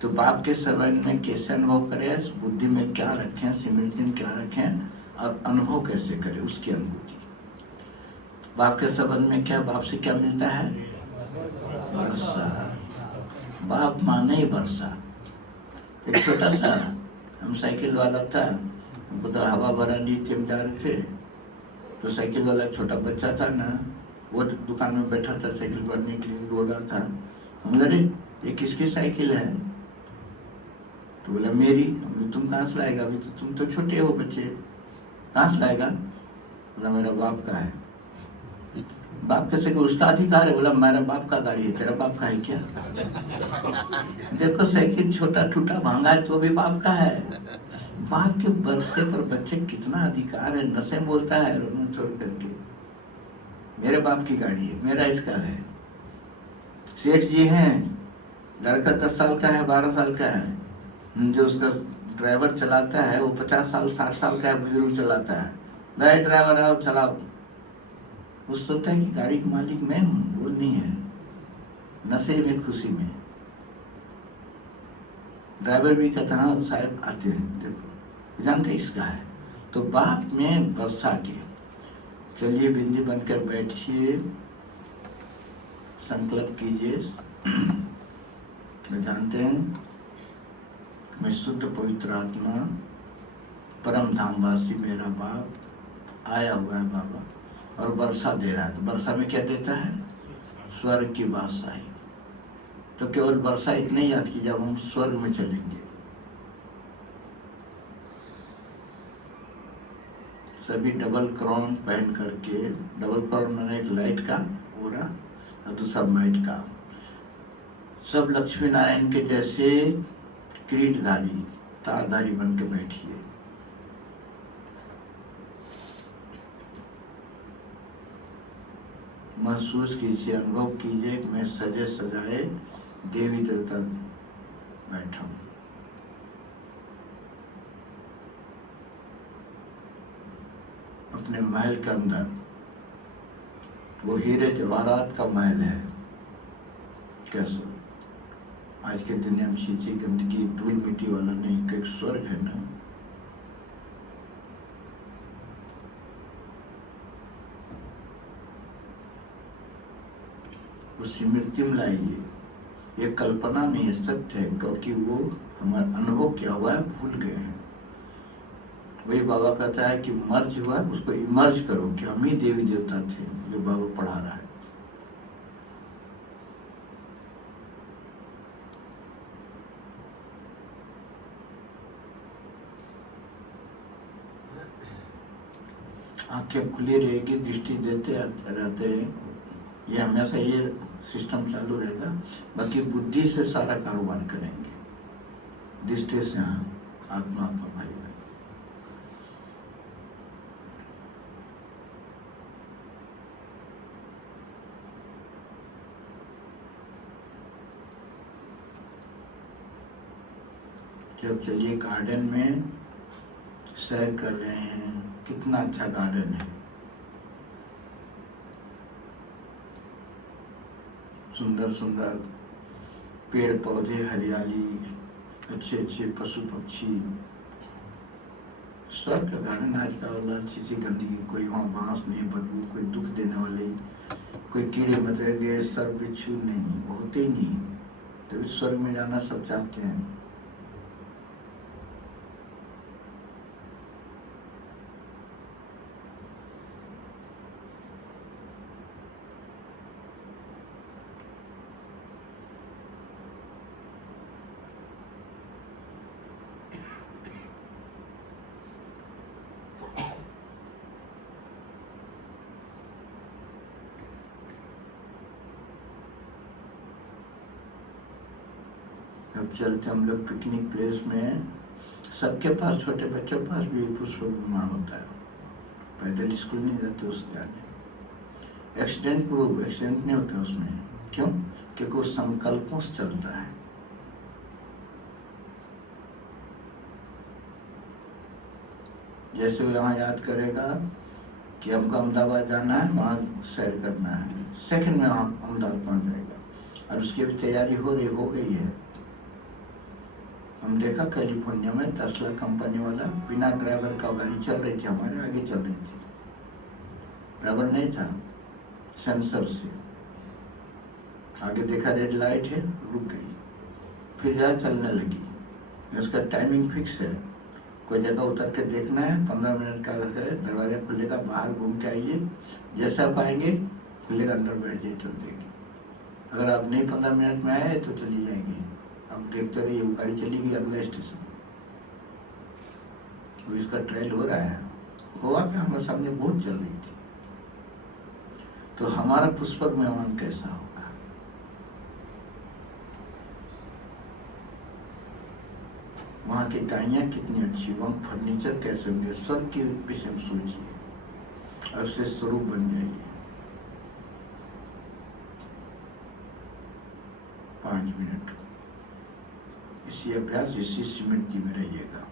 तो बाप के संबंध में कैसे अनुभव करें, बुद्धि में क्या रखें, स्मृति में क्या रखें, और अनुभव कैसे करें उसकी अनुभूति। बाप के संबंध में क्या, बाप से क्या मिलता है? वर्षा। बाप माने ही वर्षा। एक छोटा सा हम साइकिल वाला था, हमको तो हवा भरा नहीं थी, हम जा रहे थे, तो साइकिल वाला छोटा बच्चा था ना, वो दुकान में बैठा था, साइकिल पढ़ने के लिए रो रहा था। हम बोले ये किसकी साइकिल है? तो बोला मेरी। हमने तुम कहाँ से लाएगा, अभी तो तुम तो छोटे हो बच्चे, कहाँ से लाएगा? बोला मेरा बाप का है। बाप कैसे, उसका अधिकार है? बोला मेरा बाप का गाड़ी है, तेरा बाप का है क्या? देखो साइकिल छोटा टूटा भांगा है तो भी बाप का है। बाप के बरसे पर बच्चे कितना अधिकार है, नशे बोलता है रोना छोड़ करके, मेरे बाप की गाड़ी है, मेरा इसका है। सेठ जी हैं, लड़का 10 साल का है, 12 साल का है, जो उसका ड्राइवर चलाता है वो 50 साल 60 साल का है, बुजुर्ग चलाता है, गए ड्राइवर आओ चलाओ। वो सोचता है कि गाड़ी का मालिक मैं हूँ, वो नहीं है, नशे में खुशी में। ड्राइवर भी कहता हाँ साहब आते हैं, देखो जानते इसका है। तो बाप में वर्षा के, चलिए बिंदी बनकर बैठिए, संकल्प कीजिए। मैं जानते हैं मैं शुद्ध पवित्र आत्मा, परम धामवासी मेरा बाप आया हुआ है बाबा, और वर्षा दे रहा है। तो वर्षा में क्या देता है? स्वर्ग की बादशाही, तो केवल वर्षा इतने याद की जब हम स्वर्ग में चलेंगे, सभी डबल क्राउन पहन करके, डबल क्राउन मैंने एक लाइट का पूरा और दूसरा माइट का, सब लक्ष्मी नारायण के जैसे किरीटधारी तारधारी बन के बैठिए। महसूस कीजिए, अनुभव कीजिए कि मैं सजे सजाए देवी देवता बैठा हूं। अपने महल के अंदर, वो हीरे जवाहरात का महल है। कैसा आज के दुनिया में शीची गंदगी धूल मिट्टी वाला नहीं, एक स्वर्ग है ना। उस स्मृति में लाइए, ये कल्पना नहीं है, सत्य है, क्योंकि वो हमारा अनुभव क्या हुआ है भूल गए हैं। वही बाबा कहता है कि मर्ज हुआ उसको इमर्ज करो कि हम ही देवी देवता थे, जो बाबा पढ़ा रहा है। आंखें खुली रहेगी, दृष्टि देते रहते हैं, ये हमेशा ये सिस्टम चालू रहेगा। बाकी बुद्धि से सारा कारोबार करेंगे, दृष्टि से हाँ आत्मा आत्मा भाई भाई। जब चलिए गार्डन में सैर कर रहे हैं, कितना अच्छा गार्डन है, सुंदर सुंदर पेड़ पौधे, हरियाली, अच्छे अच्छे पशु पक्षी, स्वर्ग का गार्डन। आज का वाला चीज़ी गंदगी, कोई वहाँ बांस नहीं, बदबू, कोई दुख देने वाले, कोई कीड़े मकोड़े, सर्प बिच्छू नहीं, होते ही नहीं। तो स्वर्ग में जाना सब चाहते हैं। जब चलते हम लोग पिकनिक प्लेस में, सबके पास, छोटे बच्चों के पास भी पुष्प विमान होता है। पैदल स्कूल नहीं जाते उस जाने। एक्सीडेंट प्रूफ, एक्सीडेंट नहीं होता उसमें। क्यों? क्योंकि वो संकल्पों से चलता है। जैसे वो यहाँ याद करेगा कि हमको अहमदाबाद जाना है, वहाँ सैर करना है, सेकंड में वहाँ अहमदाबाद पहुँच जाएगा। और उसकी भी तैयारी हो गई है। हम देखा कैलिफोर्निया में टेस्ला कंपनी वाला बिना ड्राइवर का गाड़ी चल रही थी, हमारे आगे चल रही थी, ड्राइवर नहीं था, सेंसर से आगे देखा रेड लाइट है, रुक गई, फिर जहाँ चलने लगी। उसका टाइमिंग फिक्स है, कोई जगह उतर के देखना है, 15 मिनट का है, दरवाजा खुलेगा, बाहर घूम के आइए, जैसा आप आएंगे खुलेगा, अंदर बैठ जाइए, चल देगी। अगर आप नहीं 15 मिनट में आए तो चली जाएगी। अब देखते रहिए, वो गाड़ी चली गई अगला स्टेशन। तो इसका ट्रायल हो रहा है, हुआ कि हमारे सामने बहुत चल रही थी। तो हमारा पुष्पक मेहमान कैसा होगा? वहाँ की गायियाँ कितनी अच्छी, वहाँ फर्नीचर कैसे होंगे, सब के विषय में सोचिए और उससे स्वरूप बन जाइए। 5 मिनट इसी अभ्यास, इसी स्मृति में रहिएगा।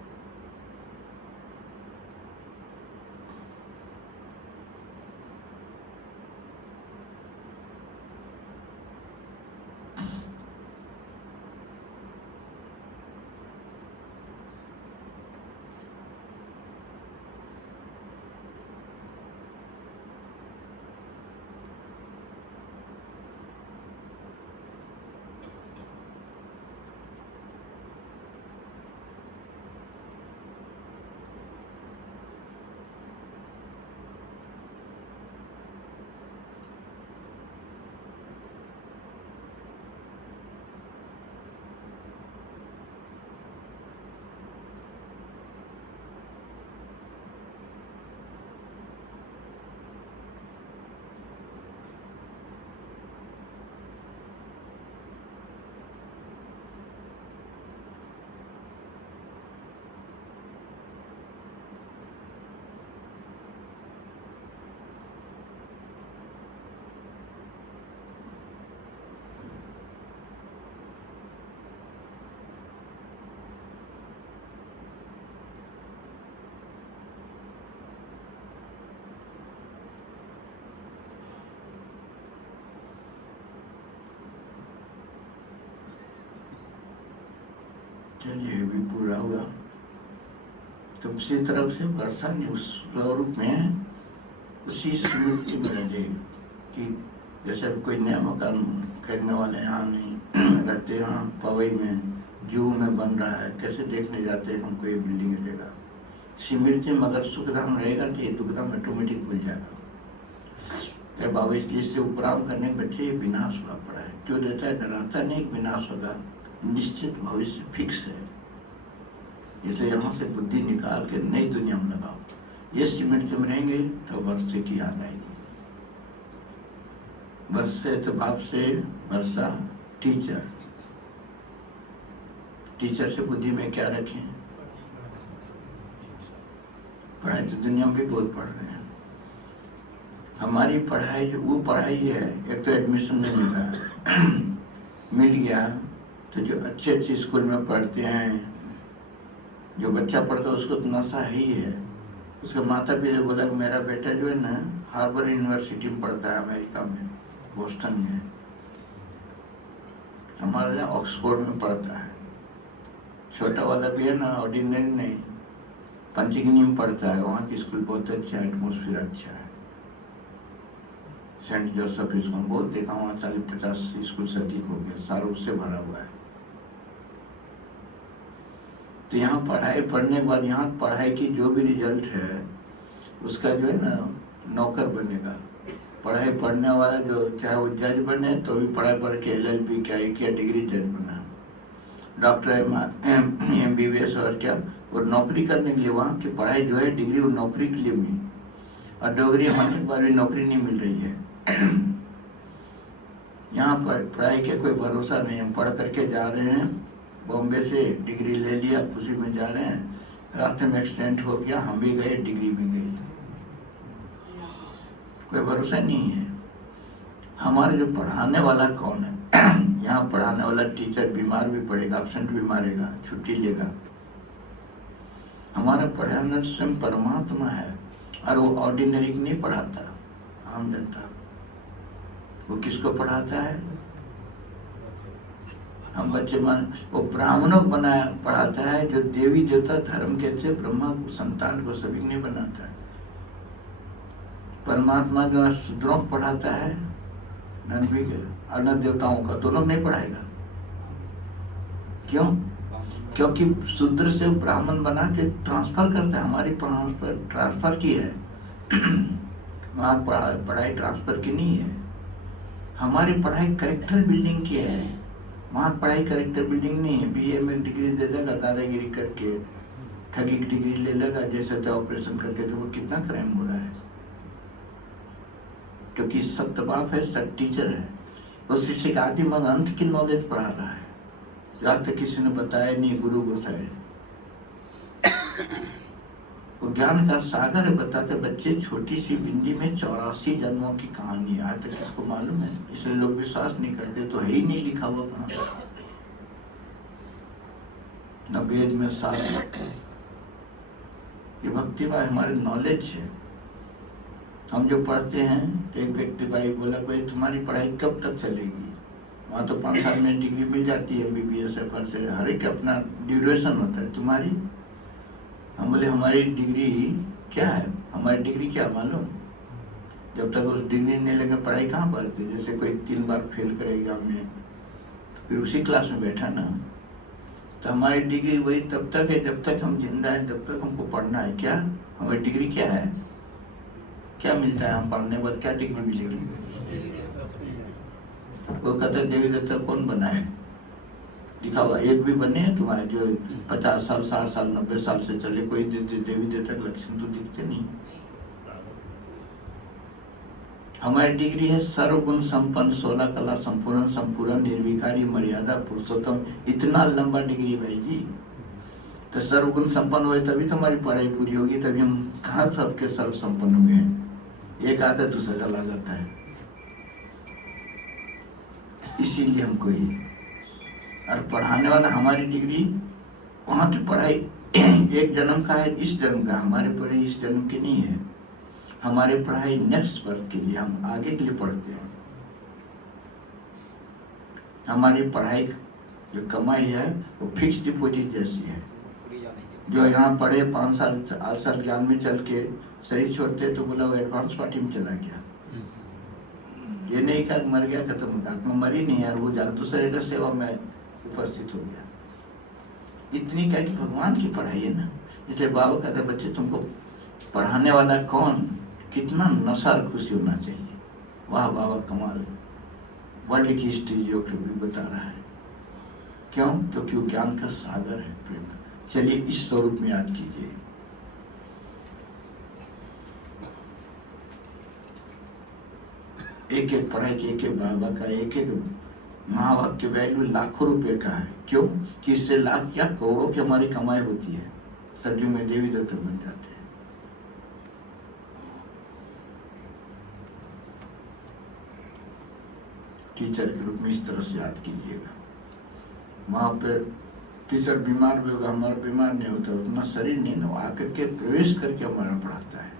चलिए भी पूरा हुआ। तो उसी तरफ से वर्षा ने उस स्वरूप में उसी स्मृति में रह जाएगी कि जैसे कोई नया मकान करने वाले यहाँ नहीं रहते, यहाँ पवई में जू में बन रहा है, कैसे देखने जाते हैं हमको ये बिल्डिंग रहेगा। स्मृति में अगर सुखधाम रहेगा तो ये दुखधाम ऑटोमेटिक भूल जाएगा। बाबा इसलिए से उपराम करने के बच्चे ये विनाश हुआ पड़ा है, क्यों देता है, डराता नहीं विनाश होगा, निश्चित भविष्य फिक्स है। इसलिए यहाँ से बुद्धि निकाल के नई दुनिया में लगाओ। ये स्मृति में रहेंगे तो वर्षे की याद आएगी। वर्षे तो बाप से वर्षा टीचर, टीचर से बुद्धि में क्या रखें, पढ़ाई तो दुनिया में भी बहुत पढ़ रहे हैं। हमारी पढ़ाई जो वो पढ़ाई है, एक तो एडमिशन नहीं मिल रहा है मिल गया तो जो अच्छे अच्छे स्कूल में पढ़ते हैं, जो बच्चा पढ़ता है उसको तो नशा ही है। उसके माता पिता बोला कि मेरा बेटा जो है ना हार्वर्ड यूनिवर्सिटी में पढ़ता है, अमेरिका में, बोस्टन में। हमारे यहाँ ऑक्सफोर्ड में पढ़ता है। छोटा वाला भी है ना, ऑर्डिनरी नहीं, पंचगिनी में पढ़ता है। वहाँ की स्कूल बहुत अच्छा है, एटमोसफियर अच्छा है। सेंट जोसेफ स्कूल बहुत देखा, वहाँ 40-50 स्कूल से अधिक हो गया, सारा उससे भरा हुआ है। तो यहाँ पढ़ाई पढ़ने के बाद यहाँ पढ़ाई की जो भी रिजल्ट है उसका जो है ना नौकर बनेगा। पढ़ाई पढ़ने वाला जो चाहे वो जज बने तो भी पढ़ाई पढ़ के LLB क्या डिग्री जज बना, डॉक्टर MBBS और क्या, वो नौकरी करने के लिए वहाँ की पढ़ाई जो है डिग्री वो नौकरी के लिए मिली। और डिग्री होने के बाद भी नौकरी नहीं मिल रही है। यहाँ पर पढ़ाई के कोई भरोसा नहीं है। पढ़ करके जा रहे हैं, बॉम्बे से डिग्री ले लिया, खुशी में जा रहे हैं, रास्ते में एक्सीडेंट हो गया, हम भी गए, डिग्री भी गई, कोई भरोसा नहीं है। हमारे जो पढ़ाने वाला कौन है यहाँ पढ़ाने वाला टीचर बीमार भी पड़ेगा, एब्सेंट भी मारेगा, छुट्टी लेगा। हमारा पढ़ाना स्वयं परमात्मा है और वो ऑर्डिनरी नहीं पढ़ाता, आम जनता। वो किसको पढ़ाता है? हम बच्चे मान वो ब्राह्मणों को बनाया पढ़ाता है, जो देवी देवता धर्म के थे, ब्रह्मा को संतान को सभी नहीं बनाता है। परमात्मा जो है शूद्रों को पढ़ाता है, नन्वी के अन्य देवताओं का, तो लोग नहीं पढ़ाएगा। क्यों? क्योंकि शूद्र से ब्राह्मण बना के ट्रांसफर करता है, हमारी ट्रांसफर की है। वहाँ पढ़ाई ट्रांसफर की नहीं है, हमारी पढ़ाई करेक्टर बिल्डिंग की है। वहाँ पढ़ाई करेक्टर बिल्डिंग नहीं है। BA में डिग्री दे देगा, दादागिरी करके ठगी की डिग्री ले लेगा, जैसे तो ऑपरेशन करके, तो वो कितना क्राइम हो रहा है। क्योंकि सब तो बाप है, सब टीचर है। वो शिक्षक आदि मन अंत की नॉलेज पढ़ा रहा है, जहाँ तक किसी ने बताया नहीं, गुरु गोसाई। वो ज्ञान का सागर है, बताते बच्चे। छोटी सी बिंदी में 84 जन्मों की कहानी, आज तक किसको मालूम है? इसलिए लोग विश्वास नहीं करते, तो है ही नहीं लिखा हुआ कहाँ। न वेद में शास्त्र, ये भक्ति भाई हमारे नॉलेज है। हम जो पढ़ते हैं, तो एक व्यक्ति भाई बोला, भाई तुम्हारी पढ़ाई कब तक चलेगी? वहाँ तो 5 साल में डिग्री मिल जाती है, MBBS FR से, हर एक अपना ड्यूरेशन होता है। तुम्हारी? हम बोले हमारी डिग्री क्या है? हमारी डिग्री क्या मालूम? जब तक उस डिग्री नहीं लेकर पढ़ाई कहाँ पढ़ते? जैसे कोई 3 बार फेल करे एग्जाम में, तो फिर उसी क्लास में बैठा ना। तो हमारी डिग्री वही तब तक है जब तक हम जिंदा हैं, तब तक हमको पढ़ना है। क्या हमारी डिग्री क्या है? क्या मिलता है? हम पढ़ने के बाद क्या डिग्री मिलेगी? वो कहता है देवी देवता कौन बना है? दिखा हुआ एक भी बने हैं तुम्हारे जो 50 साल 60 साल 90 साल से चले? कोई देवी देवता के लक्षण तो दिखते नहीं। हमारी डिग्री है सर्वगुण संपन्न, 16 कला संपूर्ण, संपूर्ण निर्विकारी, मर्यादा पुरुषोत्तम। इतना लंबा डिग्री भाई जी। तो सर्वगुण संपन्न हुए तभी तो हमारी पढ़ाई पूरी होगी, तभी हम कहाँ सबके सर्व संपन्न हुए हैं। एक आता है दूसरा चला जाता है, इसीलिए हमको ही। और पढ़ाने वाला हमारी डिग्री, वहाँ की पढ़ाई एक जन्म का है, इस जन्म का। हमारी पढ़ाई इस जन्म की नहीं है, हमारी पढ़ाई नेक्स्ट बर्थ के लिए, हम आगे के लिए पढ़ते हैं। हमारी पढ़ाई जो कमाई है वो फिक्स डिपॉजिट जैसी है। जो यहाँ पढ़े 5 साल 8 साल ज्ञान में चल के शरीर छोड़ते तो बोला वो एडवांस पार्टी में चला गया। ये नहीं कर मर गया खत्म हो गया, आत्मा मरी नहीं यार, वो जान दूसरे का सेवा में उपस्थित हो गया। इतनी क्या कि भगवान की पढ़ाई है ना, इसलिए बाबा कहते बच्चे तुमको पढ़ाने वाला कौन, कितना नशा खुशी होना चाहिए। वाह बाबा कमाल, वर्ल्ड की हिस्ट्री जियोग्राफी बता रहा है। क्यों? क्योंकि वो ज्ञान का सागर है, प्रेम। चलिए इस स्वरूप में याद कीजिए। एक एक पढ़ाई के एक एक बाबा का एक एक महावाक्य वैल्यू लाखों रुपए का है। क्यों? कि इससे लाख क्या करोड़ों की हमारी कमाई होती है, सदियों में देवी देवता बन जाते हैं। टीचर के रूप में इस तरह से याद कीजिएगा। वहां पर टीचर बीमार भी होगा, हमारा बीमार नहीं होता, उतना शरीर नहीं ना, आकर के प्रवेश करके हमारा पढ़ाता है।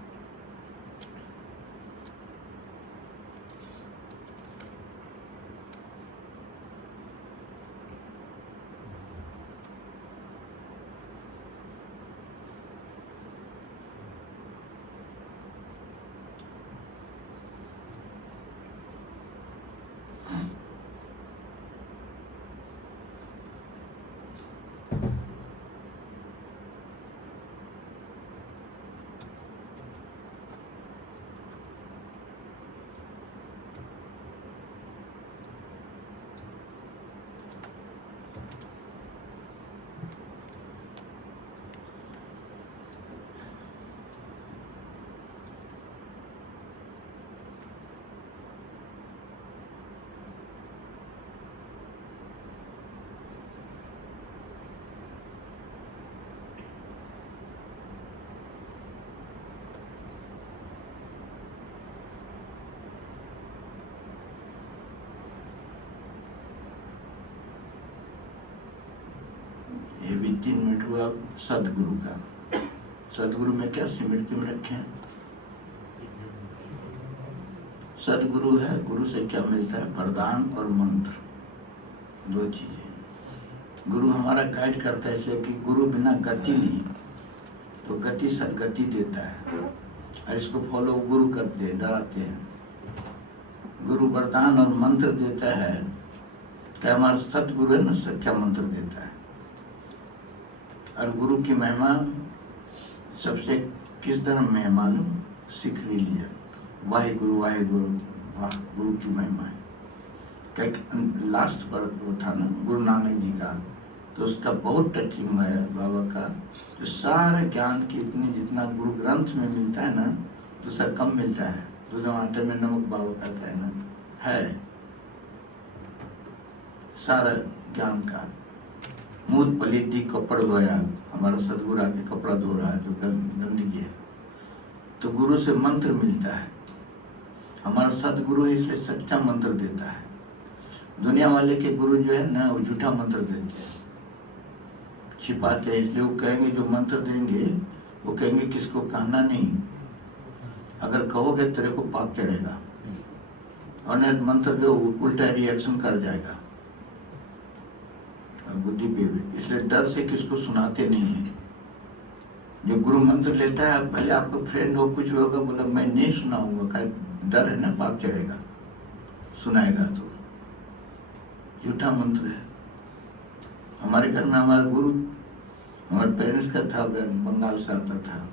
ये भी 3 मिनट हुआ सदगुरु का। सदगुरु में क्या स्मृति में रखे हैं? सदगुरु है, गुरु से क्या मिलता है? वरदान और मंत्र, 2 चीजें। गुरु हमारा गाइड करता है, इसलिए कि गुरु बिना गति नहीं, तो गति सदगति देता है और इसको फॉलो गुरु करते हैं, डराते हैं। गुरु वरदान और मंत्र देता है, क्या हमारा सतगुरु है ना, सच्चा मंत्र देता है। और गुरु की महिमा सबसे किस धर्म में है मालूम? सीख लीजिए, वाहे गुरु, वाहे गुरु, वाह गुरु की महिमा है। क्या लास्ट पर वो था ना गुरु नानक जी का, तो उसका बहुत टचिंग है बाबा का। जो सारे ज्ञान की इतनी जितना गुरु ग्रंथ में मिलता है ना, दूसरा कम मिलता है। दूसरा आटे में नमक बाबा कहता है ना, है सारा ज्ञान का। मूत पलीती कपड़ धोया, हमारा सदगुरु आके कपड़ा धो रहा है जो गंदगी है, तो गुरु से मंत्र मिलता है। हमारा सदगुरु है, इसलिए सच्चा मंत्र देता है। दुनिया वाले के गुरु जो है ना, वो झूठा मंत्र देते हैं, छिपाते हैं। इसलिए वो कहेंगे, जो मंत्र देंगे वो कहेंगे किसको कहना नहीं, अगर कहोगे तेरे को पाप चढ़ेगा, और नहीं मंत्र जो उल्टा रिएक्शन कर जाएगा बुद्धि पे भी। इसलिए डर से किसको सुनाते नहीं है। जो गुरु मंत्र लेता है, भले आपका फ्रेंड हो, कुछ होगा, बोला मैं नहीं सुनाऊंगा, डर है ना पाप चढ़ेगा, सुनाएगा तो झूठा मंत्र है। हमारे घर में हमारा गुरु, हमारे पेरेंट्स का था, बंगाल से आता था।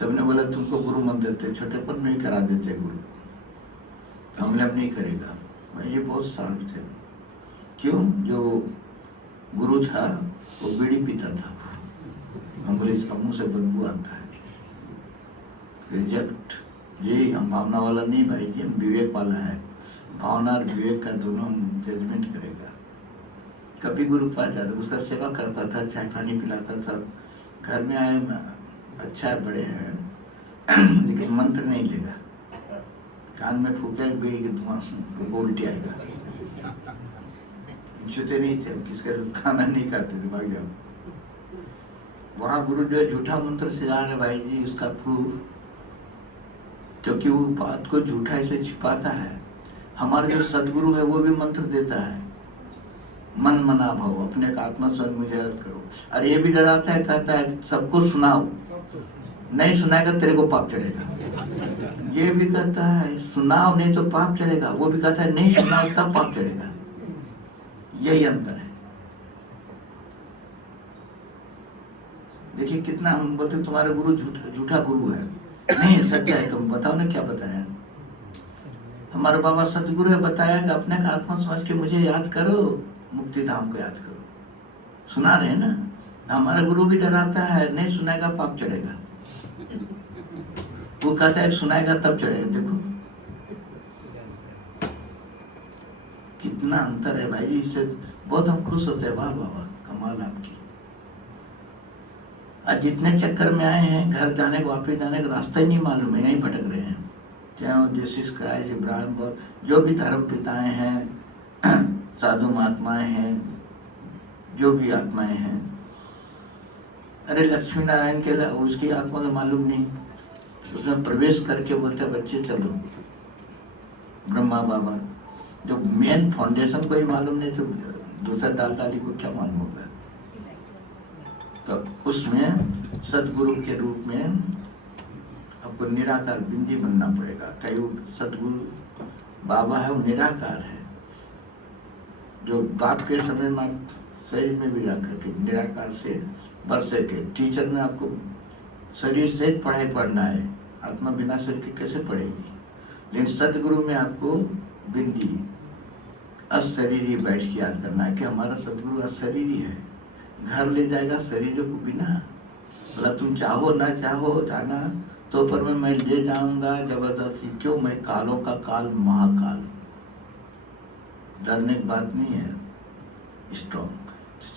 सबने बोला तुमको गुरु मंत्र देते, छोटेपन में ही करा देते गुरु, हमले नहीं करेगा भाई। ये बहुत शांत थे। क्यों? जो गुरु था वो बीड़ी पीता था। हम बोले इसका मुंह से बदबू आता है, रिजेक्ट। ये हम भावना वाला नहीं भाई जी, हम विवेक वाला है। भावना और विवेक का दोनों जजमेंट करेगा। कभी गुरु पास जाता, उसका सेवा करता था, चाय पानी पिलाता था। घर में आए, अच्छा है, बड़े हैं, लेकिन मंत्र नहीं लेगा। कान में फूके बीड़ी के धुआं से उल्टी आएगा। छूते नहीं थे, किसके खाना नहीं खाते थे, भाग जाओ। वहां गुरु जो है झूठा मंत्र से जा रहे भाई जी, उसका प्रूफ, क्योंकि वो बात को झूठा इसलिए छिपाता है। हमारे जो सदगुरु है वो भी मंत्र देता है, मन मना भव, अपने का आत्मा स्वयं मुझे याद करो। और ये भी डराता है, कहता है सबको सुनाओ, नहीं सुनाएगा तेरे को पाप चढ़ेगा। ये भी कहता है सुनाओ नहीं तो पाप चढ़ेगा, वो भी कहता है नहीं सुनाओ तब पाप चढ़ेगा। यही अंतर है। देखिए कितना हम बोलते तुम्हारे गुरु झूठा गुरु है, नहीं सच्चा है, तुम बताओ ना क्या बताया। हमारे बाबा सतगुरु है, बताया कि अपने का आत्मा समझ के मुझे याद करो, मुक्ति धाम को याद करो। सुना रहे ना, हमारा गुरु भी डराता है, नहीं सुनाएगा पाप चढ़ेगा। वो कहता है सुनाएगा तब चढ़ेगा। देखो कितना अंतर है भाई, इससे बहुत हम खुश होते हैं। वाह बाबा कमाल आपकी। आज जितने चक्कर में आए हैं, घर जाने को वापस जाने का रास्ता ही नहीं मालूम है, यहीं भटक रहे हैं। चाहे जीसस क्राइस्ट, इब्राहिम, जो भी धर्म पिताएं हैं, साधु महात्माएं हैं, जो भी आत्माएं हैं। अरे लक्ष्मी नारायण के उसकी आत्मा तो मालूम नहीं, उसमें प्रवेश करके बोलते बच्चे चलो। ब्रह्मा बाबा जो मेन फाउंडेशन को ही मालूम नहीं तो दूसरा डाल डाली को क्या मालूम होगा। तो उसमें सदगुरु के रूप में आपको निराकार बिंदी बनना पड़ेगा। कई सदगुरु बाबा है, वो निराकार है, जो बाप के समय में शरीर में भी रह करके निराकार से बढ़ सके। टीचर में आपको शरीर से पढ़ाई पढ़ना है, आत्मा बिना शरीर के कैसे पढ़ेगी। लेकिन सदगुरु में आपको बिंदी अशरीरी बैठ के याद करना है कि हमारा सदगुरु अशरीरी है, घर ले जाएगा शरीर को बिना। बोला तुम चाहो ना चाहो जाना तो पर मैं ले जाऊंगा जबरदस्ती। क्यों? मैं कालों का काल महाकाल, डरने की बात नहीं है, स्ट्रॉन्ग।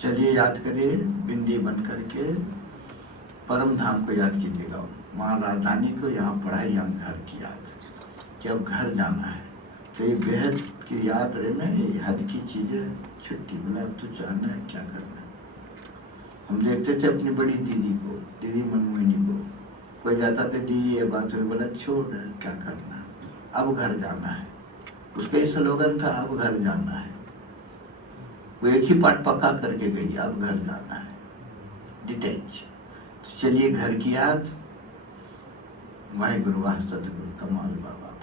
चलिए याद करिए, बिंदी बन करके परम धाम को याद कीजिएगा, वहाँ राजधानी को, यहाँ पढ़ाई, यहाँ घर की याद कि अब घर जाना है। तो ये बेहद की याद रहे ना, ये हद की चीज़ है, छुट्टी। बोला अब तो जाना है, क्या करना है। हम देखते थे अपनी बड़ी दीदी को, दीदी मनमोहिनी को, कोई जाता था दीदी ये बात हुई, बोला छोड़ क्या करना, अब घर जाना है। उसका ये स्लोगन था, अब घर जाना है। वो एक ही पाठ पक्का करके गई, अब घर जाना है, डिटेच। तो चलिए घर की याद, वाहिगुरु वाह सतगुरु, कमाल बाबा आपकी।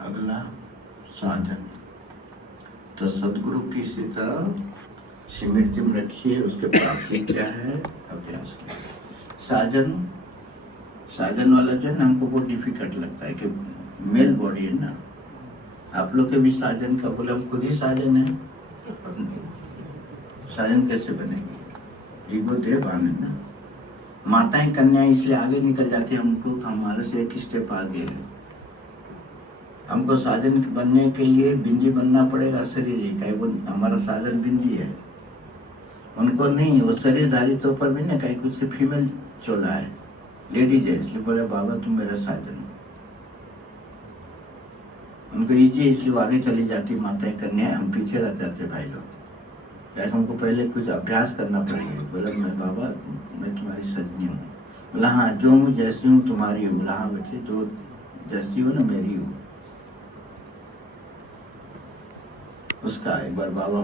अगला साधन, तो सदगुरु की सीता स्मृति में रखिए, उसके प्राप्ति क्या है, अभ्यास क्या है। साधन, साधन वाला जो है ना, हमको बहुत डिफिकल्ट लगता है कि मेल बॉडी है ना, आप लोग के भी साधन का बोले, हम खुद ही साधन है। साधन कैसे बनेगी? ईगो दे बाने ना, माताएं कन्या इसलिए आगे निकल जाती है, हमको हमारे से एक स्टेप आगे है। हमको साधन बनने के लिए बिंदी बनना पड़ेगा, शरीर का वो हमारा साधन बिंदी है। उनको नहीं, वो शरीरधारी तो पर भी नहीं, कहीं कुछ फीमेल चोला है, लेडीज है, इसलिए बोले बाबा तुम मेरा साधन। उनको इजी आगे चली जाती माताएं कन्याएं, हम पीछे रह जाते भाई लोग। यार हमको पहले कुछ अभ्यास करना पड़ेगा। बोला मैं बाबा मैं तुम्हारी सजनी हूँ। बोला हाँ जो हूँ जैसी हूँ तुम्हारी हूँ। बोला हाँ बच्चे जो जैसी हो ना मेरी हूँ। उसका एक बार बाबा